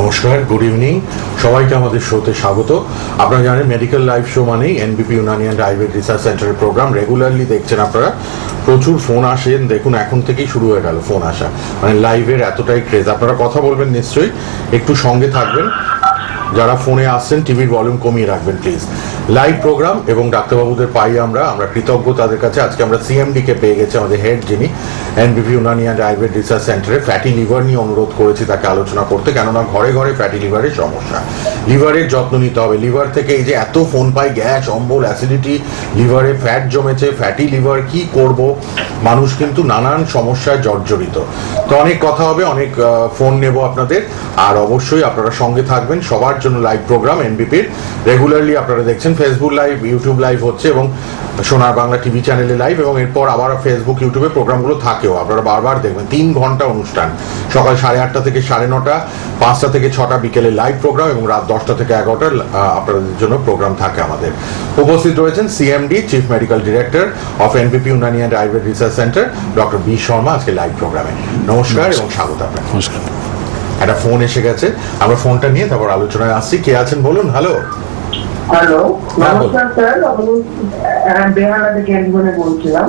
নমস্কার, good evening সবাইকে আমাদের শোতে স্বাগত। আপনারা জানেন মেডিকেল লাইভ শো মানেই এনবিপি ইউনানি অ্যান্ড আয়ুর্বেদ রিসার্চ সেন্টারের প্রোগ্রাম। রেগুলারলি দেখছেন আপনারা, প্রচুর ফোন আসেন। দেখুন এখন থেকেই শুরু হয়ে গেল ফোন আসা, মানে লাইভের এতটাই ক্রেজ। আপনারা কথা বলবেন নিশ্চয়ই, একটু সঙ্গে থাকবেন। যারা ফোনে আসছেন টিভির ভলিউম কমিয়ে রাখবেন প্লিজ। লাইভ প্রোগ্রাম এবং ডাক্তারবাবুদের পাই আমরা কৃতজ্ঞ তাদের কাছে। আজকে আমরা সিএমডি কে পেয়ে গেছি, আমাদের হেড যিনি এনবিপি ইউনানি অ্যান্ড আয়ুর্বেদ রিসার্চ সেন্টারে। ফ্যাটি লিভার নিয়ে অনুরোধ করেছি তাকে আলোচনা করতে, কেননা ঘরে ঘরে ফ্যাটি লিভারের সমস্যা। লিভারের যত্ন নিতে হবে। লিভার থেকে এই যে এত ফোন পাই, গ্যাস, অম্বল, অ্যাসিডিটি, লিভারে ফ্যাট জমেছে, ফ্যাটি লিভার কি করব, মানুষ কিন্তু নানান সমস্যায় জর্জরিত। তো অনেক কথা হবে, অনেক ফোন নেব আপনাদের, আর অবশ্যই আপনারা সঙ্গে থাকবেন। সবার জন্য লাইভ প্রোগ্রাম এনবিপির রেগুলারলি আপনারা দেখছেন। ফেসবুক লাইভ, ইউটিউব লাইভ হচ্ছে এবং সোনার বাংলা টিভি চ্যানেলে লাইভ, এবং এরপর আবার ফেসবুক ইউটিউবে প্রোগ্রামগুলো থাকেও। আপনারা বারবার দেখবেন 3 ঘন্টা অনুষ্ঠান, সকাল 8:30 থেকে 9:30, 5টা থেকে 6টা বিকেলে লাইভ প্রোগ্রাম, এবং রাত 10টা থেকে 11টা আপনাদের জন্য প্রোগ্রাম থাকে আমাদের। উপস্থিত রয়েছেন CMD, chief medical director of NBP Unani and Ayurveda research centre, doctor B Sharma, আজকে লাইভ প্রোগ্রামে। নমস্কার এবং স্বাগত আপনাকে। নমস্কার। একটা ফোন এসে গেছে, আমরা ফোনটা নিয়ে তারপর আলোচনায় আসছি। কে আছেন বলুন? হ্যালো। হ্যালো, নমস্কার স্যার, আমি বেহালা থেকে একজনে বলছিলাম।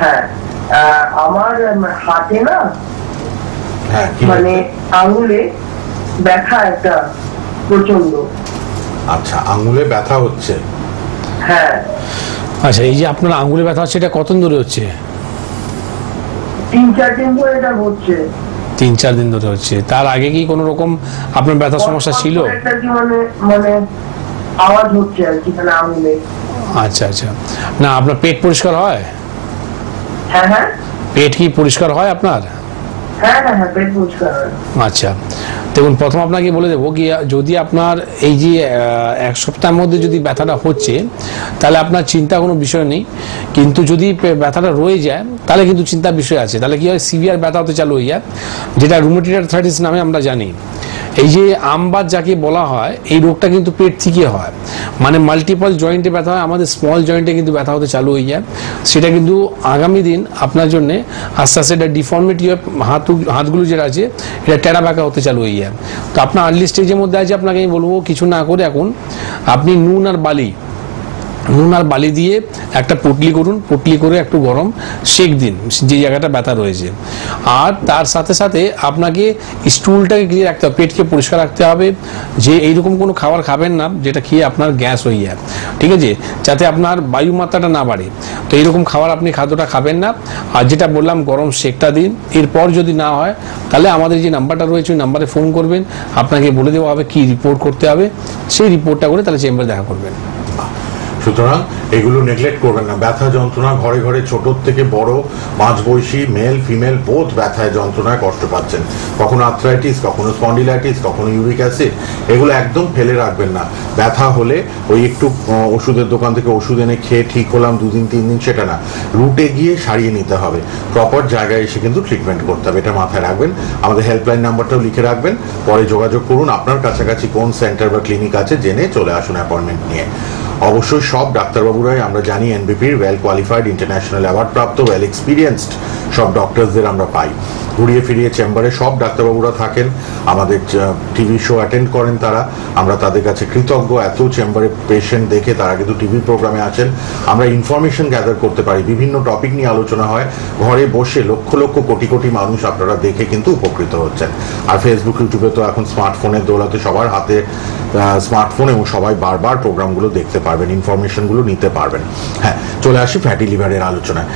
হ্যাঁ, আমার হাতে না, মানে আঙুলে ব্যথা একটা প্রচন্ড। আচ্ছা, আঙুলে ব্যথা হচ্ছে? হ্যাঁ। আচ্ছা, এই যে আপনার আঙুলে ব্যথা হচ্ছে, এটা কতদিন ধরে হচ্ছে? 3-4 দিন ধরে এটা হচ্ছে। 3-4 দিন ধরে হচ্ছে। তার আগে কি কোনো রকম আপনার ব্যথার সমস্যা ছিল? মানে আওয়াজ হচ্ছে আর কি, মানে আঙুলে। আচ্ছা আচ্ছা, না আপনার পেট পরিষ্কার হয়? হ্যাঁ হ্যাঁ। পেট কি পরিষ্কার হয় আপনার? হ্যাঁ হ্যাঁ হ্যাঁ, পেট পরিষ্কার হয়। আচ্ছা, দেখুন প্রথম আপনাকে বলে দেবো কি, যদি আপনার এই যে 1 সপ্তাহের মধ্যে যদি ব্যথাটা হচ্ছে, তাহলে আপনার চিন্তা কোনো বিষয় নেই। কিন্তু যদি ব্যথাটা রয়ে যায়, তাহলে কিন্তু চিন্তার বিষয় আছে। তাহলে কি হয়, সিভিয়ার ব্যথা হতে চালু হয়ে যায়, যেটা রুমেটয়েড আর্থ্রাইটিস নামে আমরা জানি। এই যে আমবাত যাকে বলা হয়, এই রোগটা কিন্তু পেট থেকে হয়, মানে মাল্টিপল জয়েন্টে ব্যথা হয়, আমাদের স্মল জয়েন্টে কিন্তু ব্যথা হতে চালু হয়ে যায়। সেটা কিন্তু আগামী দিন আপনার জন্য আস্তে আস্তে এটা ডিফর্মিটি হয়, হাতগুলো যেটা আছে এটা টেরা বাঁকা হতে চালু হয়ে যায়। তো আপনার আর্লি স্টেজের মধ্যে আছে। আপনাকে আমি বলবো কিছু না করে এখন আপনি নুন আর বালি দিয়ে একটা পুটলি করুন, পুটলি করে একটু গরম সেক দিন যে জায়গাটা ব্যথা রয়েছে। আর তার সাথে সাথে আপনাকে স্টুলটাকে ক্লিয়ার রাখতে হবে, পেটকে পরিষ্কার রাখতে হবে। যে এইরকম কোনো খাবার খাবেন না যেটা খেয়ে আপনার গ্যাস হয়ে যায়, ঠিক আছে, যাতে আপনার বায়ুমাত্রাটা না বাড়ে। তো এইরকম খাদ্যটা খাবেন না। আর যেটা বললাম, গরম সেকটা দিন। এরপর যদি না হয়, তাহলে আমাদের যে নাম্বারটা রয়েছে ওই নাম্বারে ফোন করবেন, আপনাকে বলে দেওয়া হবে কি রিপোর্ট করতে হবে। সেই রিপোর্টটা করে তাহলে চেম্বারে দেখা করবেন। সুতরাং এগুলো নেগলেক্ট করবেন না। ব্যথা যন্ত্রণা ঘরে ঘরে, ছোট থেকে বড়, মাঝবয়সী, মেল ফিমেল বোথ ব্যথায় যন্ত্রণায় কষ্ট পাচ্ছেন। কখনো আর্থ্রাইটিস, কখনো স্পন্ডিলাইটিস, কখনো ইউরিক অ্যাসিড, এগুলো একদম ফেলে রাখবেন না। ব্যথা হলে ওই একটু ওষুধের দোকান থেকে ওষুধ এনে খেয়ে ঠিক হলাম 2 দিন 3 দিন, সেটা না, রুটে গিয়ে সারিয়ে নিতে হবে। প্রপার জায়গায় এসে কিন্তু ট্রিটমেন্ট করতে হবে, এটা মাথায় রাখবেন। আমাদের হেল্পলাইন নাম্বারটাও লিখে রাখবেন, পরে যোগাযোগ করুন। আপনার কাছাকাছি কোন সেন্টার বা ক্লিনিক আছে জেনে চলে আসুন অ্যাপয়েন্টমেন্ট নিয়ে। অবশ্যই সব ডাক্তারবাবুরাই আমরা জানি এনবিপির ওয়েল কোয়ালিফাইড, ইন্টারন্যাশনাল অ্যাওয়ার্ড প্রাপ্ত, ওয়েল এক্সপিরিয়েন্সড সব ডক্টরদের আমরা পাই। ঘুরিয়ে ফিরিয়ে চেম্বারে সব ডাক্তারবাবুরা থাকেন, আমাদের টিভি শো অ্যাটেন্ড করেন তারা। আমরা তাদের কাছে কৃতজ্ঞ। এত চেম্বারে পেশেন্ট দেখে তারা কিন্তু টিভি প্রোগ্রামে আছেন। আমরা ইনফরমেশন গ্যাদার করতে পারি, বিভিন্ন টপিক নিয়ে আলোচনা হয়, ঘরে বসে লক্ষ লক্ষ কোটি কোটি মানুষ আপনারা দেখে কিন্তু উপকৃত হচ্ছেন। আর ফেসবুক, ইউটিউবে তো এখন স্মার্টফোনের দৌলতে সবার হাতে স্মার্টফোন, এবং সবাই বারবার প্রোগ্রামগুলো দেখতে পারবেন, ইনফরমেশনগুলো নিতে পারবেন। হ্যাঁ, চলে আসি ফ্যাটি লিভারের আলোচনায়।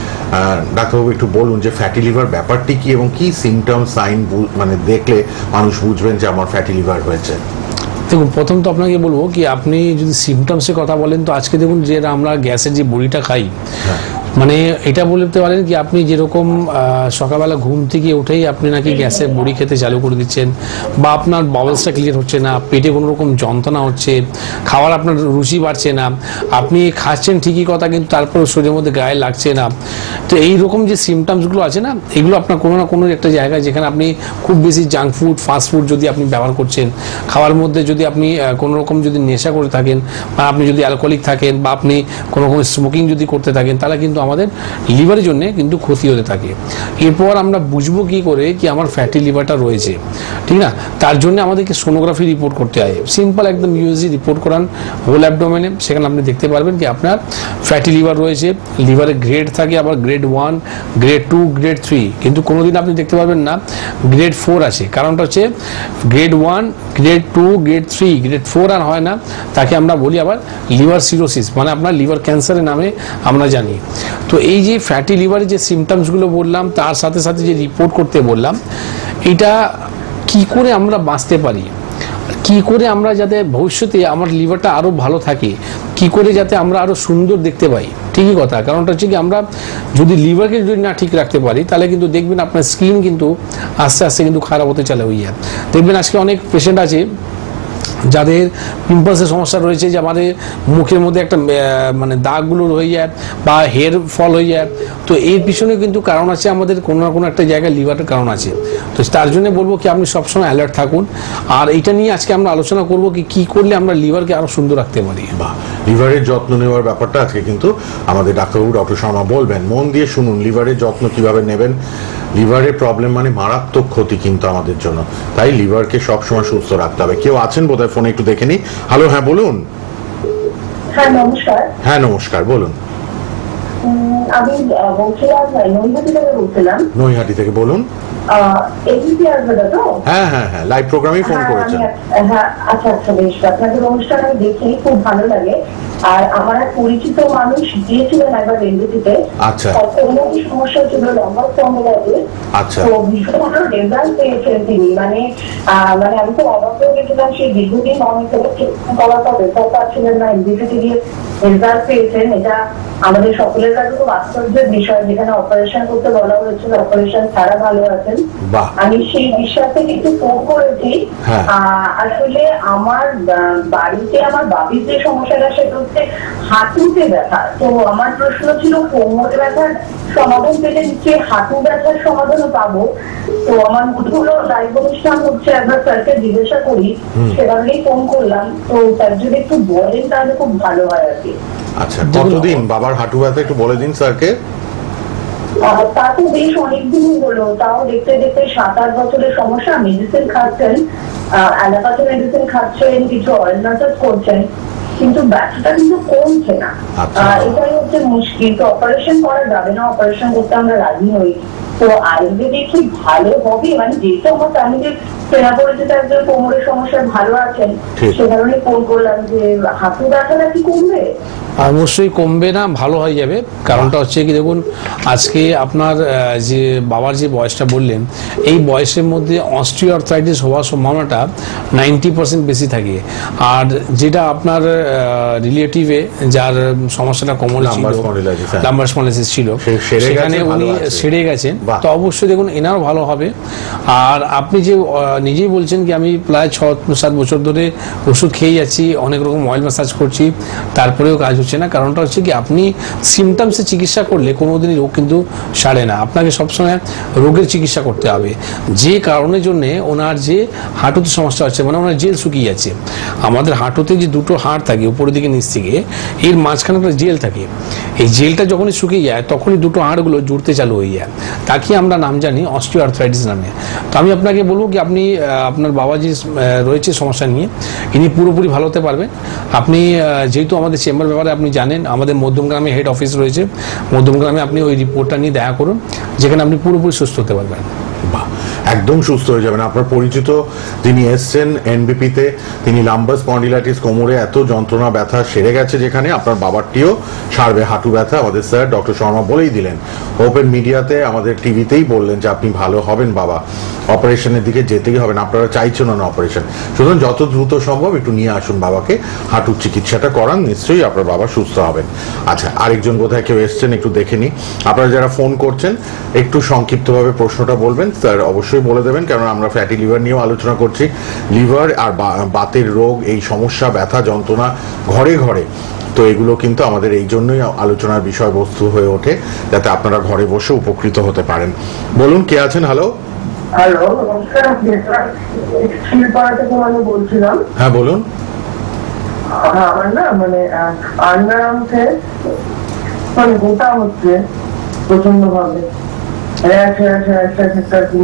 ডাক্তারবাবু একটু বলুন যে ফ্যাটি লিভার ব্যাপারটি কি, এবং কি সিমটম সাইন মানে দেখলে মানুষ বুঝবেন যে আমার ফ্যাটি লিভার হয়েছে? দেখুন, প্রথম তো আপনাকে বলবো কি, আপনি যদি সিমটমসের কথা বলেন, তো আজকে দেখুন যে আমরা গ্যাসের যে বড়িটা খাই, মানে এটা বলতে পারেন কি, আপনি যেরকম সকালবেলা ঘুম থেকে উঠেই আপনি নাকি গ্যাসের বড়ি খেতে চালু করে দিচ্ছেন, বা আপনার বাউলসটা ক্লিয়ার হচ্ছে না, পেটে কোনো রকম যন্ত্রণা হচ্ছে, খাবার আপনার রুচি বাড়ছে না, আপনি খাচ্ছেন ঠিকই কথা, কিন্তু তারপর শরীরের মধ্যে গায়ে লাগছে না। তো এইরকম যে সিমটমসগুলো আছে না, এগুলো আপনার কোনো না কোনো একটা জায়গায়, যেখানে আপনি খুব বেশি জাঙ্ক ফুড, ফাস্ট ফুড যদি আপনি ব্যবহার করছেন, খাওয়ার মধ্যে যদি আপনি কোনো রকম যদি নেশা করে থাকেন, বা আপনি যদি অ্যালকোহলিক থাকেন, বা আপনি কোনো রকম স্মোকিং যদি করতে থাকেন, তাহলে কিন্তু আমাদের লিভারের জন্য কিন্তু ক্ষতি হতে থাকে। এরপর আমরা বুঝবো কি করে কি আমার ফ্যাটি লিভারটা রয়েছে, ঠিক না? তার জন্য আমাদেরকে সোনোগ্রাফি রিপোর্ট করতে হয়। সিম্পল একদম ইউএসজি রিপোর্ট করান হোল অ্যাবডোমেনে, সেখানে আপনি দেখতে পারবেন কি আপনার ফ্যাটি লিভার রয়েছে। লিভারের গ্রেড থাকে, আবার গ্রেড 1, গ্রেড 2, গ্রেড 3, কিন্তু কোনোদিন আপনি দেখতে পারবেন না গ্রেড 4 আছে। কারণটা হচ্ছে গ্রেড 1, গ্রেড 2, গ্রেড 3, গ্রেড 4 আর হয় না, তাকে আমরা বলি আবার লিভার সিরোসিস, মানে আপনার লিভার ক্যান্সারের নামে আমরা জানি। তো এই যে ফ্যাটি লিভারের যে সিমটমসগুলো বললাম, তার সাথে সাথে যে রিপোর্ট করতে বললাম, এটা কি করে আমরা বাঁচতে পারি, কি করে আমরা যাতে ভবিষ্যতে আমার লিভারটা আরও ভালো থাকে, কি করে যাতে আমরা আরও সুন্দর দেখতে পাই। ঠিকই কথা, কারণটা হচ্ছে কি আমরা যদি লিভারকে যদি না ঠিক রাখতে পারি, তাহলে কিন্তু দেখবেন আপনার স্কিন কিন্তু আস্তে আস্তে কিন্তু খারাপ হতে চালে হয়ে যায়। দেখবেন আজকে অনেক পেশেন্ট আছে যাদের পিম্পলসের সমস্যা রয়েছে, যে আমাদের মুখের মধ্যে একটা মানে দাগগুলো হয়ে যায় বা হেয়ার ফল হয়ে যায়। তো এর পিছনে কিন্তু কারণ আছে, আমাদের কোনো না কোনো একটা জায়গায় লিভারের কারণ আছে। তো তার জন্য বলবো কি আপনি সবসময় অ্যালার্ট থাকুন। আর এটা নিয়ে আজকে আমরা আলোচনা করবো কি করলে আমরা লিভারকে আরো সুন্দর রাখতে পারি। বা লিভারের যত্ন নেওয়ার ব্যাপারটা আজকে কিন্তু আমাদের ডাক্তারবাবু ডক্টর শর্মা বলবেন। মন দিয়ে শুনুন, লিভারের যত্ন কিভাবে নেবেন। লিভারের প্রবলেম মানে মারাত্মক ক্ষতি কিন্তু আমাদের জন্য, তাই লিভারকে সবসময় সুস্থ রাখতে হবে। কেউ আছেন বোধহয় ফোনে, একটু দেখে নি। হ্যালো, হ্যাঁ বলুন। হ্যাঁ নমস্কার। হ্যাঁ নমস্কার, বলুন। আমি বলছিলাম নৈহাটি থেকে বলছিলাম। নৈহাটি থেকে বলুন। এবিপি আসবে তো? হ্যাঁ হ্যাঁ হ্যাঁ, লাইভ প্রোগ্রামেই ফোন করেছেন। হ্যাঁ আচ্ছা আচ্ছা, বেশ। আপনাদের অনুষ্ঠান আমি দেখি, খুব ভালো লাগে। আর আমার এক পরিচিত মানুষ গিয়েছিলেন একবার এনজিপিতে। আচ্ছা। কোনো কি সমস্যা ছিল, লম্বা স্তম্ভে। আচ্ছা। তো ভীষণ ভালো রেজাল্ট পেয়েছেন তিনি। মানে আমি তো অবাক হয়ে গেছিলাম, সেই দীর্ঘদিন অনেক করার পর রেজাল্ট পাচ্ছিলেন না, এনজিপিতে গিয়ে রেজাল্ট পেয়েছেন। এটা আমাদের সকলের কাছে খুব আশ্চর্যের বিষয়। যেখানে অপারেশন করতে বলা হয়েছিল, অপারেশন ছাড়া ভালো আছেন। আমি সেই বিশ্বাস থেকে একটু ফোন করেছি। আসলে আমার বাড়িতে আমার বাবির যে সমস্যাটা, সেটা হচ্ছে হাঁটুতে ব্যথা। তো আমার প্রশ্ন ছিল কোমরে ব্যথার সমাধান পেলে নিশ্চয়ই হাঁটু ব্যথার সমাধানও পাবো। তো আমার মুঠগুলো ডায়াগনোসিস হচ্ছে, একবার স্যারকে জিজ্ঞাসা করি, সেভাবেই ফোন করলাম। তো স্যার যদি একটু বলেন তাহলে খুব ভালো হয় আর কি। আচ্ছা, কতদিন বাবার হাঁটু ব্যথা একটু বলে দিন স্যারকে। তা তো বেশ অনেকদিনই হলো, তাও দেখতে দেখতে 7-8 বছরের সমস্যা। মেডিসিন খাচ্ছেন, অ্যালোপ্যাথি মেডিসিন খাচ্ছেন, কিছু অয়েল ম্যাসাজ করছেন, কিন্তু ব্যথাটা কিন্তু কমছে না। এটাই হচ্ছে মুশকিল। তো অপারেশন করা যাবে না, অপারেশন করতে আমরা রাজি হই। তো আয়ুর্বেদিক কি ভালো হবে? মানে যেহেতু আমার ফ্যামিলির চেনা পরিচিত একজন কোমরের সমস্যায় ভালো আছেন, সে কারণে ফোন করলাম যে হাঁটু ব্যথাটা কি কমবে? অবশ্যই কমবে না, ভালো হয়ে যাবে। কারণটা হচ্ছে কি, দেখুন আজকে আপনার যে বাবার যে বয়সটা বললেন, এই বয়সের মধ্যে অস্টিওআর্থ্রাইটিস হওয়ার সম্ভাবনাটা 90% বেশি থাকে। আর যেটা আপনার রিলেটিভে যার সমস্যাটা কোমরে ছিল, লাম্বার স্পন্ডিলাইটিস ছিল, সেখানে উনি সেরে গেছেন। তো অবশ্যই দেখুন এনারও ভালো হবে। আর আপনি যে নিজেই বলছেন কি আমি প্রায় 6-7 বছর ধরে ওষুধ খেয়ে যাচ্ছি, অনেক রকম অয়েল ম্যাসাজ করছি, তারপরেও কাজ হচ্ছে না। কারণটা হচ্ছে কি আপনি সিমটমসের চিকিৎসা করলে কোনোদিনই রোগ কিন্তু সারে না। আপনাকে সবসময় রোগের চিকিৎসা করতে হবে। যে কারণের জন্যে ওনার যে হাঁটুতে সমস্যা হচ্ছে, মানে ওনার জেল শুকিয়ে যাচ্ছে। আমাদের হাঁটুতে যে দুটো হাড় থাকে উপরের দিকে নিচ থেকে, এর মাঝখানে একটা জেল থাকে। এই জেলটা যখনই শুকিয়ে যায় তখনই দুটো হাড়গুলো জুড়তে চালু হয়ে যায়। তাকে আমরা নাম জানি অস্টিওআর্থ্রাইটিস নামে। তো আমি আপনাকে বলবো কি আপনি আপনার বাবা যে রয়েছে সমস্যা নিয়ে, ইনি পুরোপুরি ভালো হতে পারবেন। আপনি যেহেতু আমাদের চেম্বার ব্যাপারে আপনি জানেন, আমাদের মধ্যমগ্রামে হেড অফিস রয়েছে, মধ্যমগ্রামে আপনি ওই রিপোর্টটা নিয়ে দেখা করুন, যেখানে আপনি পুরোপুরি সুস্থ হতে পারবেন। একদম সুস্থ হয়ে যাবেন। আপনার পরিচিত তিনি এসছেন এনবিপিতে, তিনি লাম্বার স্পন্ডিলাইটিস, কোমরে এত যন্ত্রণা ব্যথা সেরে গেছে, যেখানে আপনার বাবারটিও সারবে হাঁটু ব্যথা। আমাদের স্যার ডক্টর শর্মা বলেই দিলেন, ওপেন মিডিয়াতে আমাদের টিভিতেই বললেন যে আপনি ভালো হবেন বাবা, অপারেশনের দিকে যেতেই হবে না। আপনারা চাইছেন না অপারেশন, সুতরাং যত দ্রুত সম্ভব একটু নিয়ে আসুন বাবাকে, হাঁটুর চিকিৎসাটা করান, নিশ্চয়ই আপনার বাবা সুস্থ হবেন। আচ্ছা, আরেকজন কোথায় কেউ এসছেন, একটু দেখে নিই। আপনারা যারা ফোন করছেন একটু সংক্ষিপ্তভাবে প্রশ্নটা বলবেন, স্যার অবশ্যই বলে দেবেন, কারণ আমরা ফ্যাটি লিভার নিয়েও আলোচনা করছি। লিভার আর বাতের রোগ, এই সমস্যা, ব্যথা যন্ত্রণা ঘরে ঘরে, তো এগুলো কিন্তু আমাদের এই জন্যই আলোচনার বিষয়বস্তু হয়ে ওঠে, যাতে আপনারা ঘরে বসে উপকৃত হতে পারেন। বলুন, কে আছেন? হ্যালো। হ্যালো, নমস্কার। শিলপাড়া থেকে আমি বলছিলাম। হ্যাঁ বলুন। আমার না মানে আন্ডারআর্মসে মানে গোটা হচ্ছে প্রচন্ড ভাবে,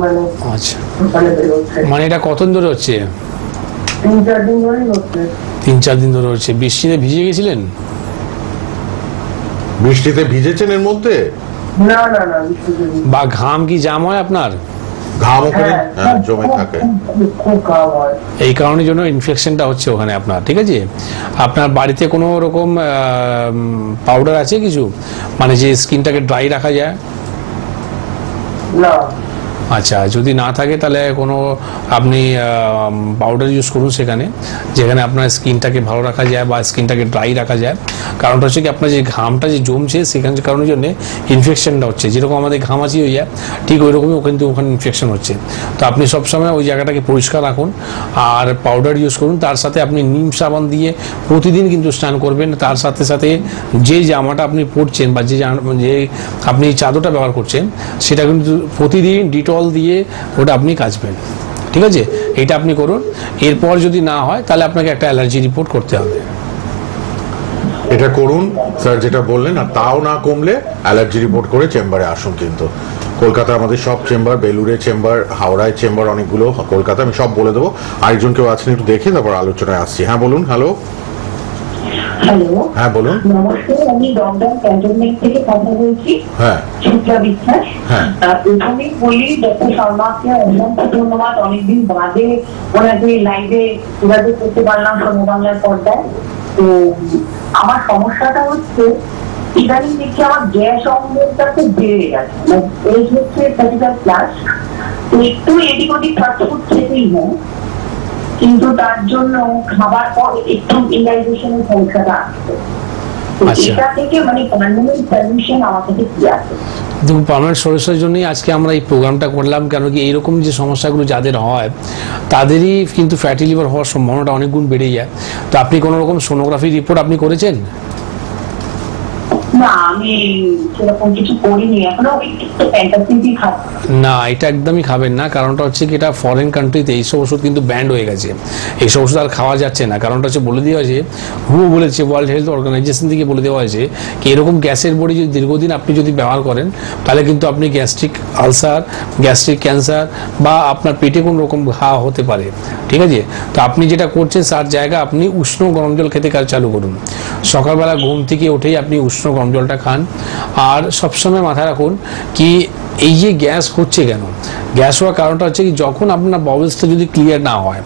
মানে আচ্ছা, মানে বেরোচ্ছে। মানে এটা কতদিন ধরে হচ্ছে? 3-4 দিন ধরেই হচ্ছে। 3-4 দিন ধরে হচ্ছে। বৃষ্টিতে ভিজে গেছিলেন? বৃষ্টিতে ভিজেছেন এর মধ্যে? না না না, বৃষ্টিতে বা ঘাম কি জাম হয় আপনার? ঘাম ওখানে জমে থাকে, খুব ঘাম হয়। এই কারণের জন্য ইনফেকশনটা হচ্ছে ওখানে আপনার। ঠিক আছে, আপনার বাড়িতে কোনো রকম পাউডার আছে কিছু, মানে যে স্কিনটাকে ড্রাই রাখা যায়? না। আচ্ছা, যদি না থাকে তাহলে কোনো আপনি পাউডার ইউজ করুন সেখানে, যেখানে আপনার স্কিনটাকে ভালো রাখা যায় বা স্কিনটাকে ড্রাই রাখা যায়। কারণটা হচ্ছে কি, আপনার যে ঘামটা যে জমছে সেখানে কারণের জন্য ইনফেকশনটা হচ্ছে। যেরকম আমাদের ঘামাচি হয়ে যায়, ঠিক ওই রকমই কিন্তু ওখানে ইনফেকশন হচ্ছে। তো আপনি সবসময় ওই জায়গাটাকে পরিষ্কার রাখুন আর পাউডার ইউজ করুন। তার সাথে আপনি নিম সাবান দিয়ে প্রতিদিন কিন্তু স্নান করবেন। তার সাথে সাথে যে জামাটা আপনি পরছেন বা যে আপনি চাদরটা ব্যবহার করছেন সেটা কিন্তু প্রতিদিন ডিটল দিয়ে ওটা আপনি কাচবেন। ঠিক আছে, এটা আপনি করুন। এরপর যদি না হয় তাহলে আপনাকে একটা অ্যালার্জি রিপোর্ট করতে হবে। এটা করুন স্যার যেটা বললেন, আর তাও না কমলে অ্যালার্জি রিপোর্ট করে চেম্বারে আসুন। কিন্তু কলকাতা আমাদের সব চেম্বার, বেলুড়ে চেম্বার, হাওড়ায় চেম্বার অনেকগুলো, কলকাতা আমি সব বলে দেবো। আরেকজন কেউ আছেন, একটু দেখে তারপর আলোচনায় আসছি। হ্যাঁ বলুন। হ্যালো। হ্যালো, হ্যাঁ বলুন। নমস্কার, আমি দমদম ক্যান্টনমেন্ট থেকে কথা বলছি। হ্যাঁ চিত্রা বিশ্বাস। হ্যাঁ। প্রথমেই বলি, ডক্টর শর্মাকে অসংখ্য ধন্যবাদ। অনেকদিন বাদে ওনাকে লাইভে যোগাযোগ করতে পারলাম সোনা বাংলার পর্দায়। তো আমার সমস্যাটা হচ্ছে, ইদানিং দেখছি আমার গ্যাস অম্বলটা খুব বেড়ে গেছে। এজ হচ্ছে 35+। তো একটু এদিক ওদিক ফাস্টফুড খেতেই হয়, কিন্তু তার জন্য খাবার পর একটু ইনডাইজেশনের সমস্যাটা আসছে। তো আচ্ছা। এটা থেকে মানে পার্মানেন্ট সলিউশন আমার কাছে কি আছে? দেখুন, পার্মানেন্ট সলিউশনের জন্যই আজকে আমরা এই প্রোগ্রামটা করলাম। কেন কি, এইরকম যে সমস্যাগুলো যাদের হয় তাদেরই কিন্তু ফ্যাটি লিভার হওয়ার সম্ভাবনাটা অনেক গুণ বেড়ে যায়। তো আপনি কোনো রকম সোনোগ্রাফি রিপোর্ট আপনি করেছেন? না, আমি সেরকম কিছু করিনি এখনো। একটু ফ্যান্টাসি খাচ্ছি। না, এটা একদমই খাবেন না। কারণটা হচ্ছে কি, এটা ফরেন কান্ট্রিতে এইসব ওষুধ কিন্তু ব্যান্ড হয়ে গেছে। এইসব ওষুধ আর খাওয়া যাচ্ছে না। কারণটা হচ্ছে বলে দেওয়া হয়েছে, বলেছে ওয়ার্ল্ড হেলথ অর্গানাইজেশন থেকে বলে দেওয়া হয়েছে কি, এরকম গ্যাসের বড়ি যদি দীর্ঘদিন আপনি যদি ব্যবহার করেন তাহলে কিন্তু আপনি গ্যাস্ট্রিক আলসার, গ্যাস্ট্রিক ক্যান্সার বা আপনার পেটে কোনো রকম ঘা হতে পারে। ঠিক আছে, তো আপনি যেটা করছেন তার জায়গা আপনি উষ্ণ গরম জল খেতে কাজ চালু করুন। সকালবেলা ঘুম থেকে উঠেই আপনি উষ্ণ গরম জলটা খান। আর সবসময় মাথায় রাখুন কি, এই যে গ্যাস হচ্ছে কেন, গ্যাস হওয়ার কারণটা হচ্ছে কি, যখন আপনার বাউলসটা যদি ক্লিয়ার না হয়,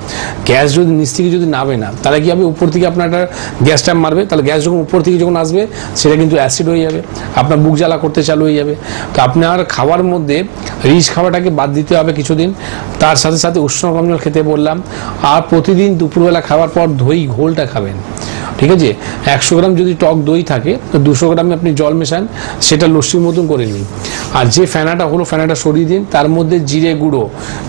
গ্যাস যদি নিচ থেকে যদি নামে না, তাহলে কি হবে, উপর থেকে আপনার একটা গ্যাস ট্যাপ মারবে। তাহলে গ্যাস যখন উপর থেকে যখন আসবে সেটা কিন্তু অ্যাসিড হয়ে যাবে, আপনার বুক জ্বালা করতে চালু হয়ে যাবে। তো আপনার খাওয়ার মধ্যে রিচ খাওয়াটাকে বাদ দিতে হবে কিছুদিন। তার সাথে সাথে উষ্ণ গরম জল খেতে বললাম। আর প্রতিদিন দুপুরবেলা খাওয়ার পর দই ঘোলটা খাবেন। ঠিক আছে, 100 গ্রাম যদি টক দই থাকে তো 200 গ্রামে আপনি জল মেশান, সেটা লস্যির মতন করে নিন। আর যে ফেনাটা হলো ফেনাটা সরিয়ে দিন, তার মধ্যে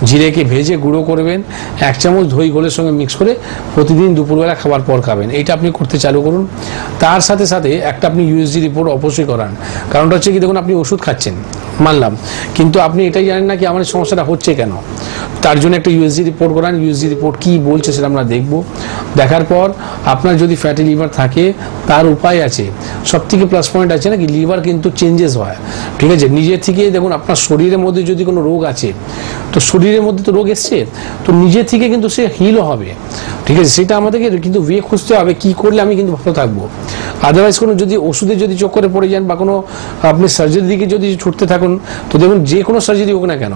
জিরেকে ভেজে গুঁড়ো করবেন, 1 চামচ দই ঘোলের সঙ্গে মিক্স করে প্রতিদিন দুপুরবেলা খাবার পর খাবেন। এইটা আপনি করতে চালু করুন। তার সাথে সাথে একটা আপনি ইউএসজি রিপোর্ট অবশ্যই করান। কারণটা হচ্ছে কি, দেখুন আপনি ওষুধ খাচ্ছেন মানলাম, কিন্তু আপনি এটাই জানেন না কি আমার সমস্যাটা হচ্ছে কেন। তার জন্য একটা ইউএসজি রিপোর্ট করান। ইউএসজি রিপোর্ট কি বলছে সেটা আমরা দেখব। দেখার পর আপনার যদি ফ্যাটি লিভার থাকে তার উপায় আছে। সব থেকে প্লাস পয়েন্ট আছে নাকি, লিভার কিন্তু চেঞ্জেস হয়। ঠিক আছে, নিজের থেকে দেখুন, আপনার শরীরের মধ্যে যদি কোনো রোগ আছে, তো শরীরের মধ্যে তো রোগ এসছে, তো নিজের থেকে কিন্তু সে হিলও হবে। ঠিক আছে, সেটা আমাদেরকে কিন্তু ওয়ে খুঁজতে হবে, কি করলে আমি কিন্তু ভালো থাকবো। আদারওয়াইজ কোনো যদি ওষুধে যদি চক্করে পড়ে যান বা কোনো আপনি সার্জারির দিকে যদি ছুটতে থাকুন, তো দেখুন যে কোনো সার্জারি হোক না কেন,